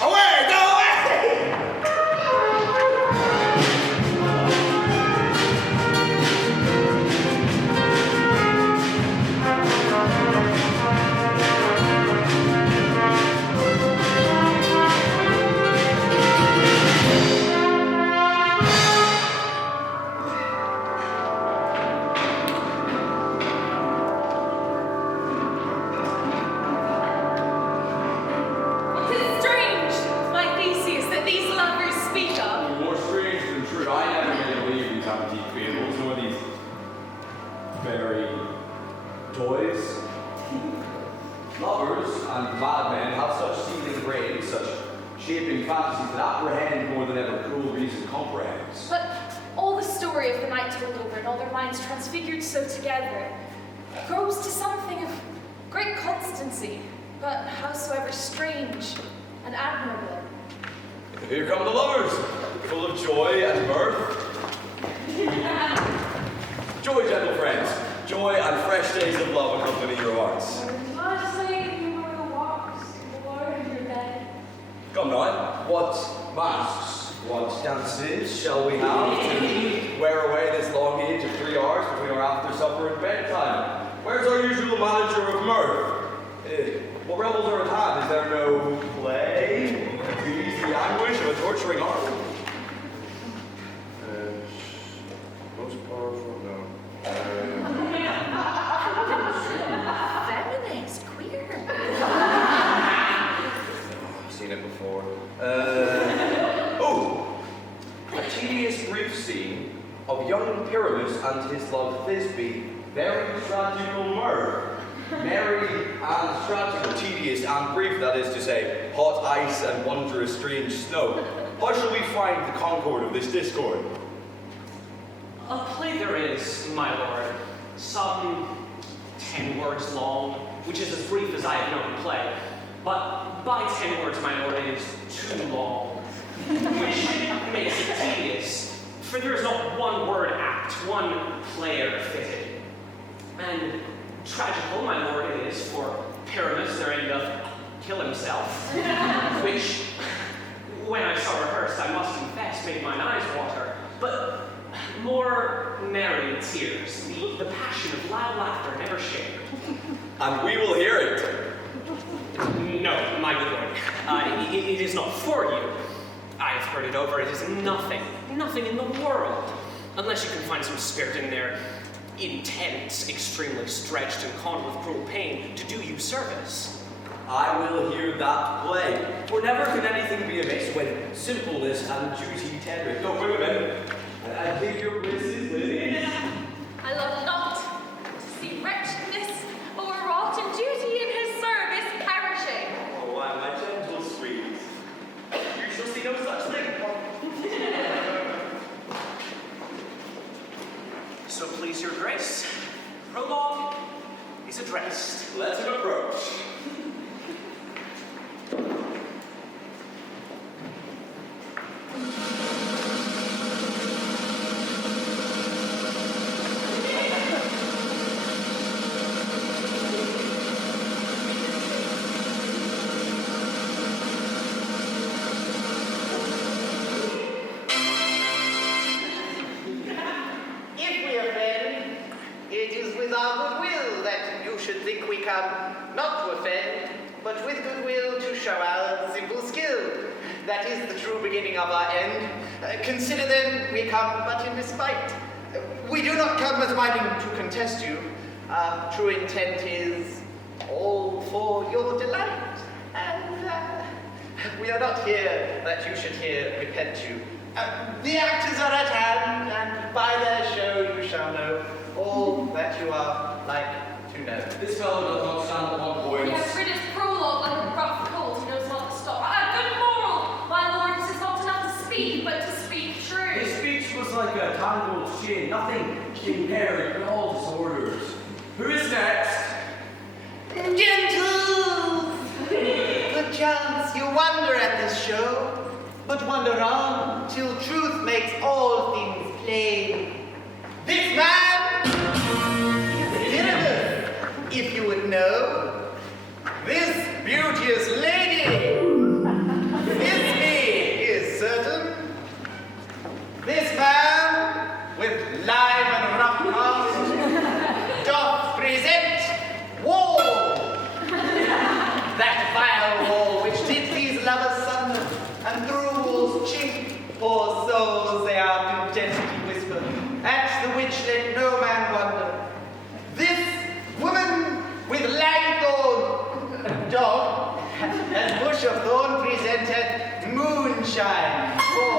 Away, go away! Transfigured so together, grows to something of great constancy, but howsoever strange and admirable. Here come the lovers, full of joy and mirth. Joy, gentle friends, joy and fresh days of love accompany your hearts. Come now, what masks, what dances shall we have to wear away this long age of 3 hours between our after supper and bedtime? Where's our usual manager of mirth? What revels are at hand? Is there no play to ease the anguish of a torturing heart? Most powerful, no. Feminist, queer. I've seen it before. A tedious brief scene of young Pyramus and his love Thisbe, very tragical mirth. Merry and tragical, tedious and brief, that is to say, hot ice and wondrous strange snow. How shall we find the concord of this discord? A play there is, my lord, some 10 words long, which is as brief as I have known play. But by 10 words, my lord, it is too long, which makes it tedious, for there is not one word act, one player fitted. And tragical, my lord, it is for Pyramus therein doth kill himself, which, when I saw rehearsed, I must confess, made mine eyes water. But more merry tears, the passion of loud laughter never shared. And we will hear it. No, my good lord, it is not for you. I have heard it over. It is nothing in the world, unless you can find some spirit in there, intense, extremely stretched and caught with cruel pain, to do you service. I will hear that play, for never can anything be amiss when simpleness and duty tender it. Go, women, and take your places, ladies. I love not to see wretchedness overwrought and duty in his service perishing. Oh, why, my gentle sweet. You shall see no such thing. So please your grace, prologue is addressed. Let him approach. Not to offend, but with goodwill to show our simple skill. That is the true beginning of our end. Consider then we come but in respite. We do not come as minding to contest you. Our true intent is all for your delight. And we are not here that you should hear repent you. The actors are at hand, and by their show you shall know all that you are like to know. This fellow does not stand upon points. He has read his prologue like a rough colt who knows not to stop. A good moral, my lord, it is not enough to speak, but to speak true. His speech was like a tangled chain, nothing impaired, but all disorders. Who is next? Gentles! Perchance you wonder at this show, but wonder on till truth makes all things plain. This man is Meriwether, if you would know. This beauteous lady, Thisbe is certain. This man with lime and rough cast doth present war. That vile wall which did these lovers sunder, and through walls chink, poor souls they are content to whisper, at the which let no man wonder. This woman with lanthorn, dog, and bush of thorn presented moonshine. For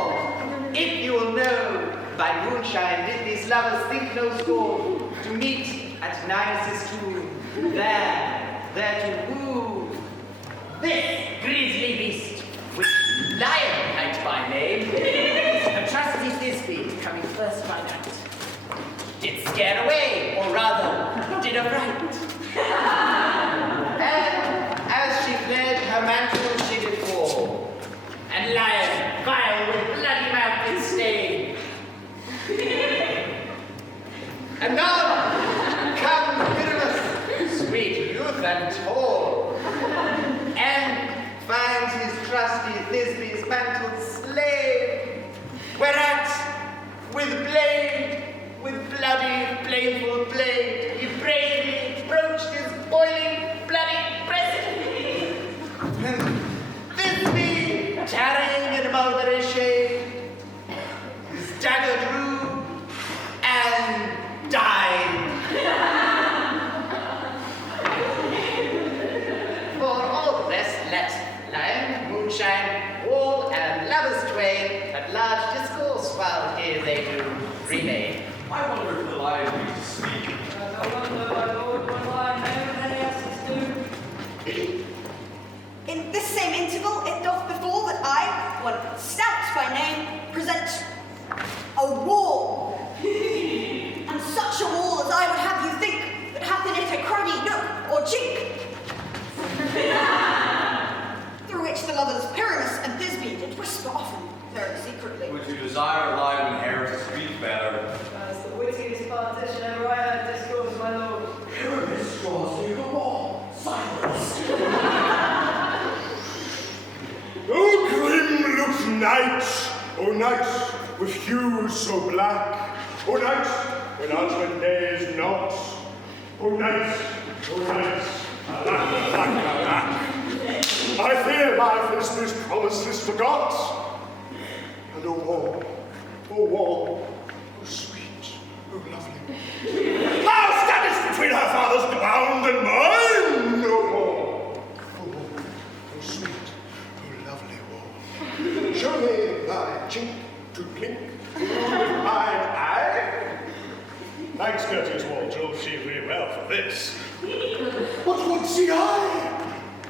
if you will know, by moonshine did these lovers think no scorn, to meet at Ninus' tomb, there to woo. This grisly beast, which Lionheart by name, a trusty Thisbe, coming first by night, did scare away, or rather, did affright. And as she fled, her mantle she did fall, and Lion, vile with bloody mouth did stain. And on come Meriwether, sweet youth and tall, and finds his trusty Thisbe's mantled slave, whereat with bloody, blameful blade, he bravely broached his boiling, bloody breast. And Thisbe, tarrying in mulberry shade, his dagger drew and died. For all the rest, let Lion, Moonshine, Wall, and lovers twain at large discourse while here they do remain. I wonder if the lion needs to speak. I wonder, my lord, what lion everything else is doing. In this same interval it doth befall that I, one Stout by name, present a wall. And such a wall as I would have you think that hath in it a cruddy nook or chink, through which the lovers Pyramus and Thisbe did whisper often, very secretly. Would you desire a lion inherit to speak better? That's the wittiest politician ever I had discourse, my lord. Pyramus draws near the wall. Silence. O grim looked night, O night with hues so black, O night when answering day is not, O night, alack, alack, alack. I fear my Thisbe's promises forgot. And O wall, O sweet, O lovely. Thou standest between her father's ground and mine, O wall. O sweet, O lovely wall. Show me thy chink to blink through with mine eye. Thanks, courteous wall, drove she really well for this. What would see I?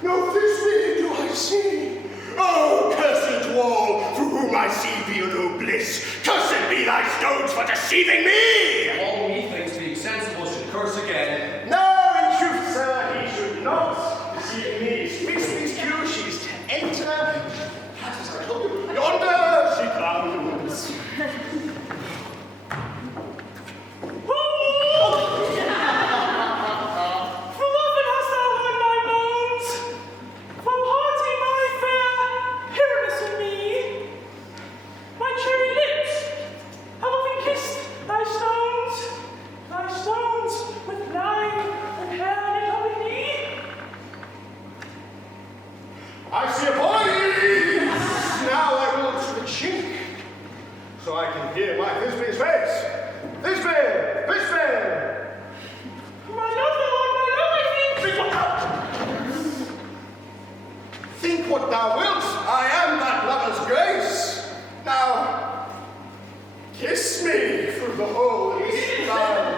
No Thisbe do I see. Oh, cursed wall, through whom I see feel no bliss. Cursed be thy stones for deceiving me! All methinks being sensible should curse again. No, in truth, sir, he should not deceive me. Speaks these few, she's to enter. That is I told you. Yonder she comes. My cherry lips have often kissed thy by Thisbe's face! Thisbe! Thisbe! My love, I think. Think what thou wilt. I am that lover's grace. Now, kiss me through the hole in time.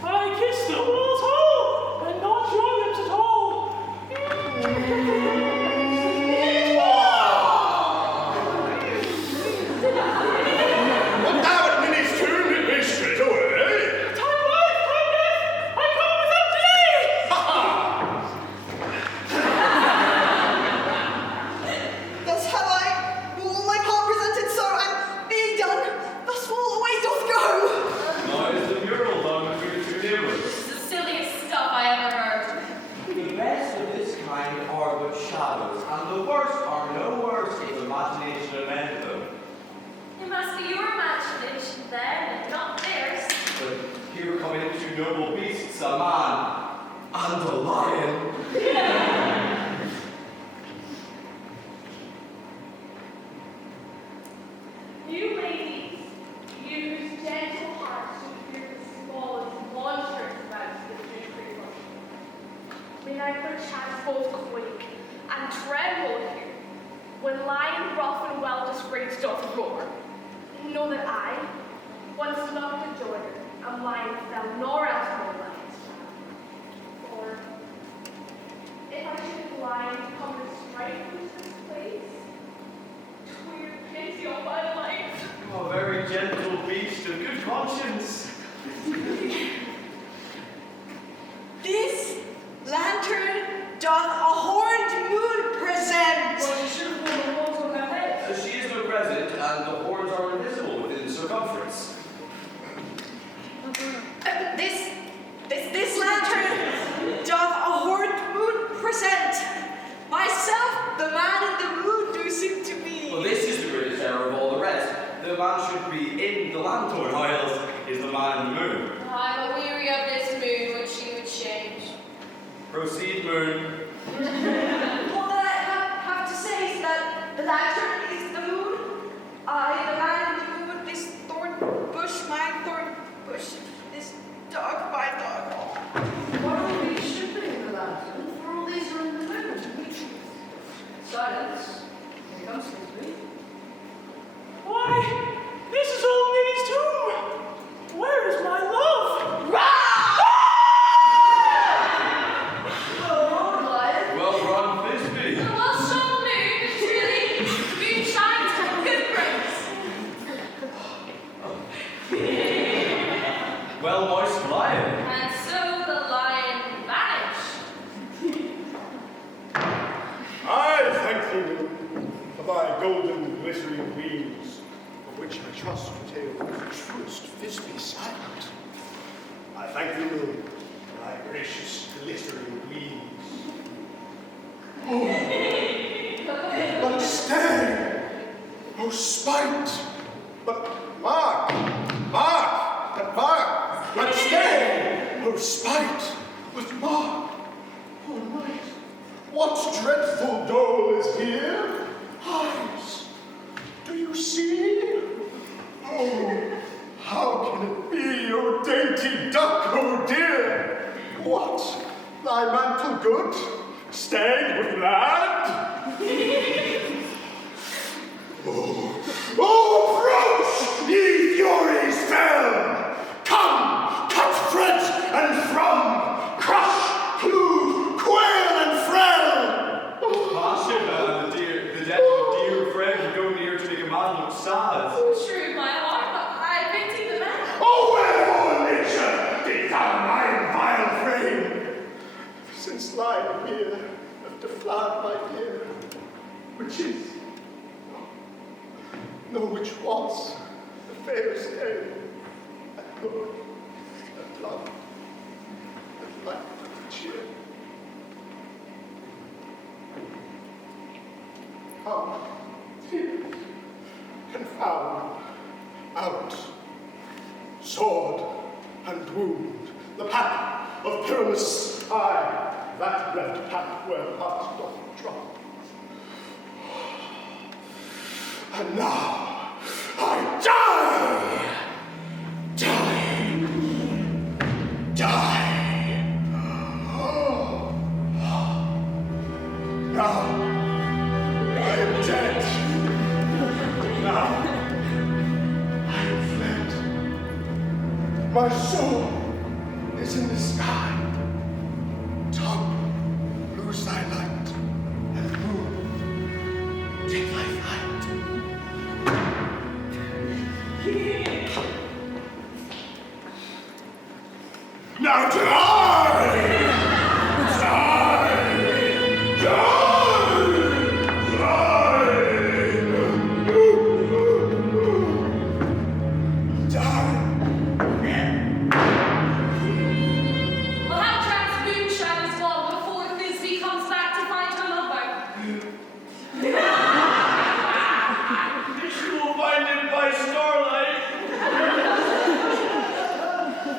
I kiss the walls whole, and not your lips at all. But thou at Minnie's tomb did me straight away. Time life, time death, I come without delay. Ha ha! Thus have I, all my part presented so, and being done, thus all away doth go. Now is the mural done between the two neighbours? This is the silliest stuff I ever heard. The best of this kind are but shadows, and the worst are no worse if imagination amends them. It must be your imagination then, and not theirs. But here come in two noble beasts, a man and a lion. You ladies, you whose gentle hearts should fear the smallest monstrous amounts of the creature. May I perchance both quake and tremble here, when lion rough and well disgraced doth roar. Know that I, once loved a joiner, am lion fell, nor else no lion's child. For if I should blind come to strike loose this place, weird pity on my life. Oh, very gentle beast of good conscience. This lantern doth a horned moon present. She is no present, and the horns are invisible within circumference. This lantern doth a horned moon present. Myself, the man in the moon, do seem to be. Well, this is the greatest error of all the rest. The man should be in the lanthorn, or else is the man in the moon. I'm a weary of this moon which you would change. Proceed, moon. All that I have to say is that the lantern is the moon. I, the man in the moon, this thorn bush, my thorn bush, this dog, my dog. Why don't we should be in the lantern, for all these are in the moon? Silence. Here comes Thisbe. Why, this is old Minnie's tomb. Where is my love? Well run, Thisbe. The well-shone moon is truly moon shines like good bricks. Well moist lion. And so the lion vanished. I thank thee, moon, for thy golden glittering wings, for which I trust to tell the truest Thisbe silent. I thank thee, moon, for thy gracious glittering wings. Oh, but stay, oh spite, but mark, but stay, oh spite, but mark, oh night. What dreadful dole is here? Eyes, do you see? Oh, how can it be, oh dainty duck, oh dear? What, thy mantle good, stained with blood? Oh, approach, ye furies fell! Come, cut thread and from, crush, clew, quail and frell! Passion, the death of a dear friend, go near to make a man look sad. True, my heart, but I pity the man. Oh, wherefore, nature, did thou my vile frame? Since lying here, have deflowered my dear, which is, no, which was, the fairest day, that good, that love, that light, that cheer. Come, tears, confound, out, sword and wound, the path of Pyramus, aye, that left path where heart doth drop. And now I die! Die! Die! Now I am dead. Now I am fled. My soul is in the sky. Tongue, lose thy light, and moon, take thy flight. Now die! We'll have transmoonshine as well before Thisbe comes back to find her lover. She will find him by starlight.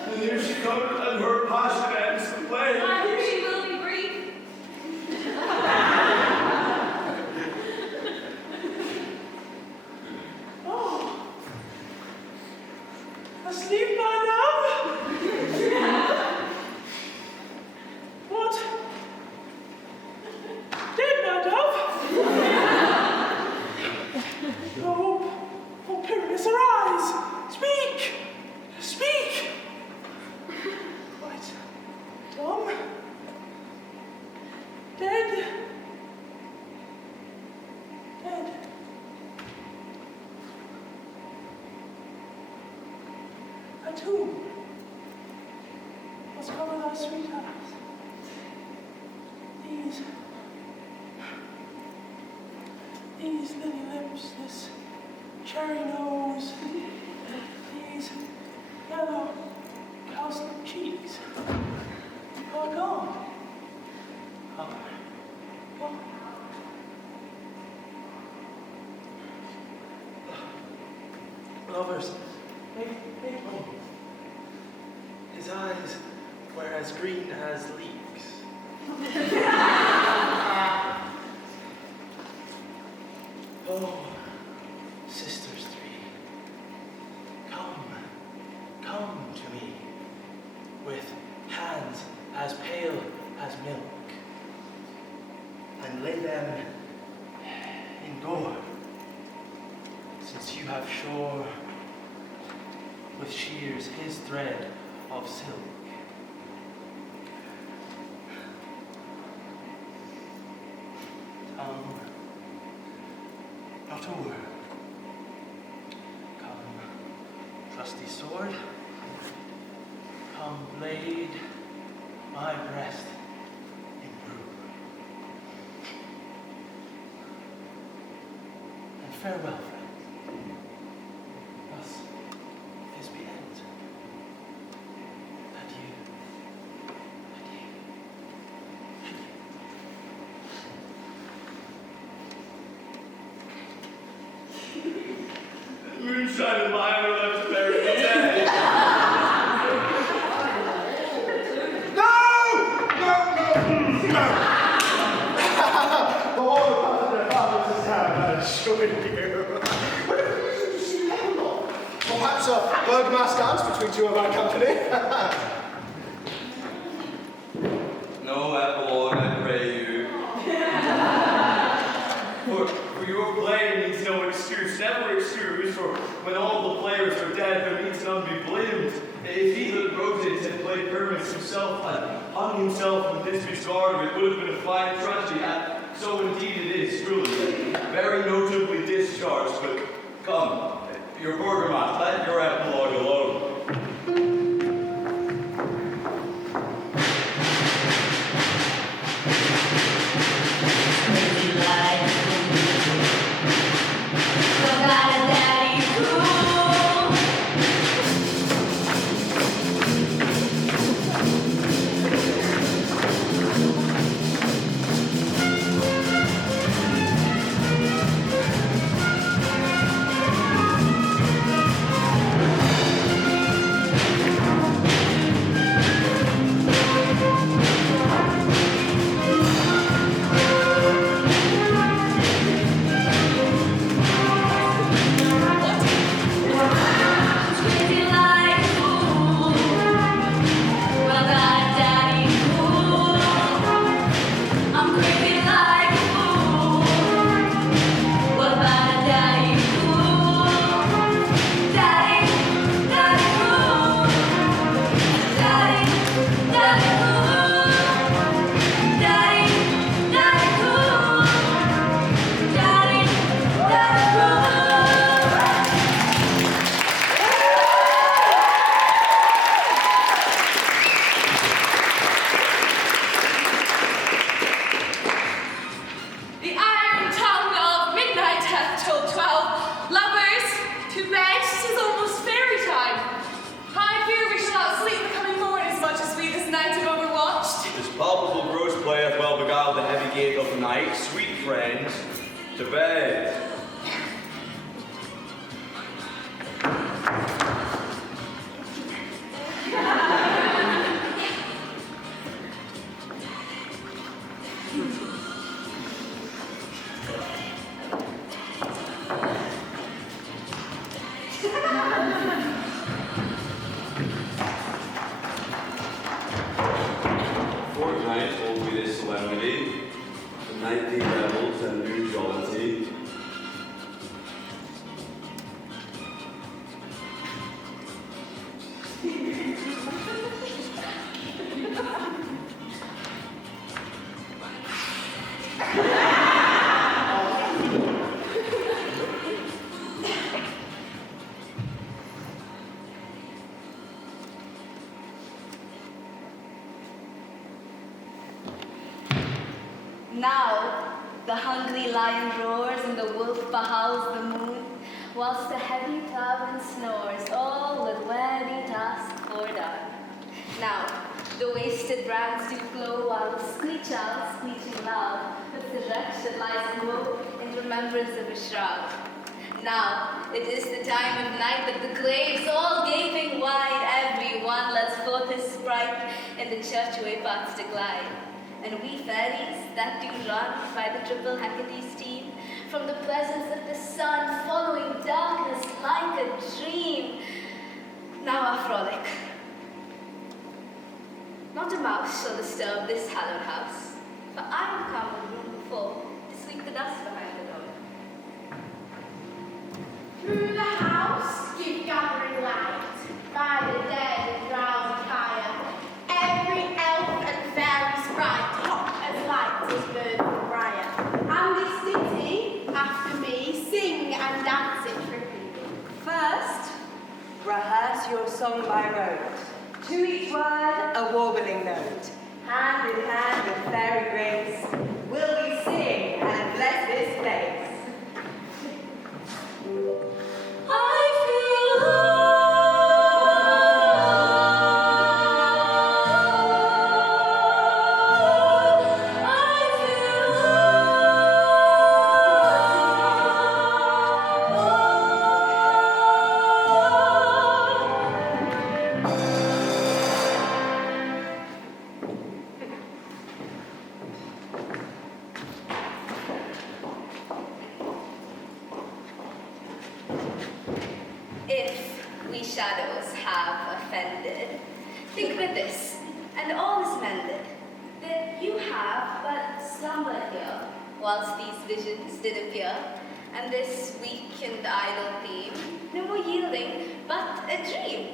And here she comes, and her passion ends the play. I think she will be brief. Oh. Asleep, my love? What? Dead, my dove? Oh, Pyramus, arise! Speak! Speak! Right. Tom? Dead? Dead. A tomb. What's come of thy sweetheart? These lily lips, this cherry nose, these yellow cowslip cheeks are gone. Are gone. Lovers, make home. His eyes were as green as leeks. Oh, sisters three, come to me, with hands as pale as milk, and lay them in gore, since you have shore with shears his thread of silk. Not a word. Come, trusty sword. Come, blade my breast improve. And farewell, friend. Thus Thisbe ends. Adieu. Moonshine and mine are left to bury the dead. No! The whole of their fathers is have showing you. What a reason to see Helena. Perhaps a Bergmass dance between two of our company. No epilogue, I pray you. For your play needs no excuse, never excuse, for when all the players are dead, there needs none be blamed. If he that wrote it had played Hermes himself and hung himself in Thisbe's garden, it would have been a fine tragedy, and so indeed it is, truly. Very notably discharged, but come, your Burgomath, let your epilogue alone. To bed. Fortnight hold we this solemnity, the nightly revels and new jollity. Now the hungry lion roars and the wolf behowls the moon, whilst the heavy ploughman snores, all with weary task foredone. Now the wasted brands do flow, while the screech owl, screeching loud, puts the wretch that lies in woe in remembrance of his shroud. Now it is the time of night that the graves all gaping wide, every one lets forth his sprite in the churchway paths to glide. And we fairies that do run by the triple Hecate steam, from the presence of the sun, following darkness like a dream, now our frolic. Not a mouse shall disturb this hallowed house, for I will come the room before to sweep the dust behind the door. Through the house give gathering light, by the dead and drowsy fire, every elf and fairy sprite, hot as light as bird from briar. And this ditty, after me, sing and dance it tripping. First, rehearse your song by rote. To each word, a warbling note. Hand in hand with fairy grace, will we sing and bless this place. I feel If we shadows have offended, think with this, and all is mended, that you have but slumbered here, whilst these visions did appear, and this weak and idle theme, no more yielding, but a dream.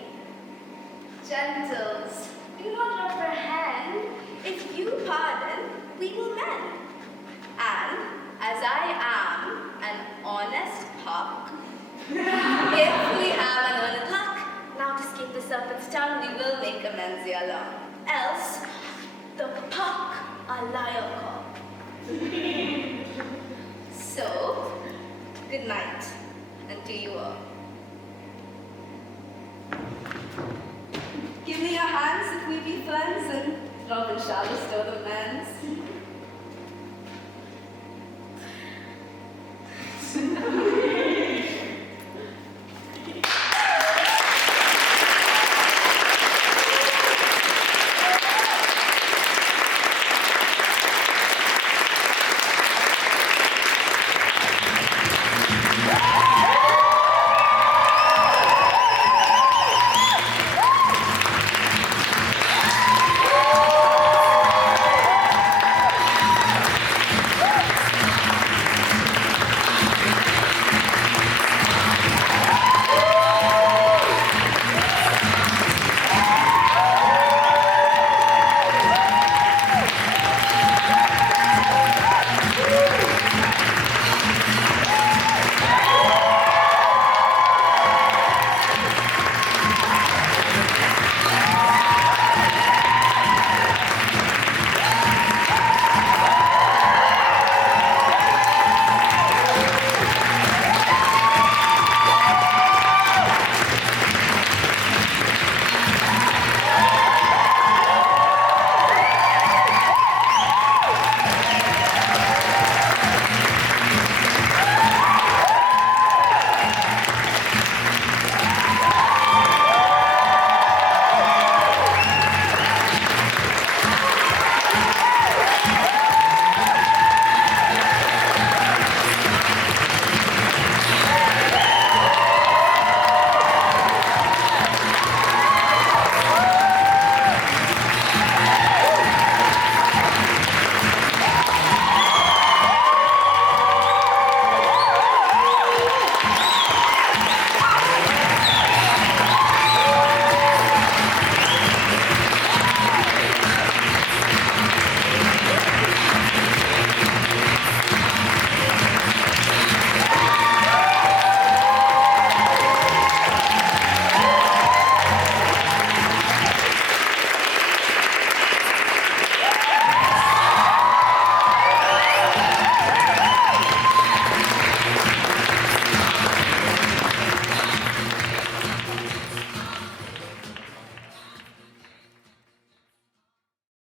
Gentles, do not reprehend, if you pardon, we will mend. And, as I am an honest puck, if we have an honest luck, now to escape the serpent's tongue, we will make amends ere long. Else, the puck a liar call. So, good night, and to you all. Give me your hands if we be friends, and love and shall restore the mends.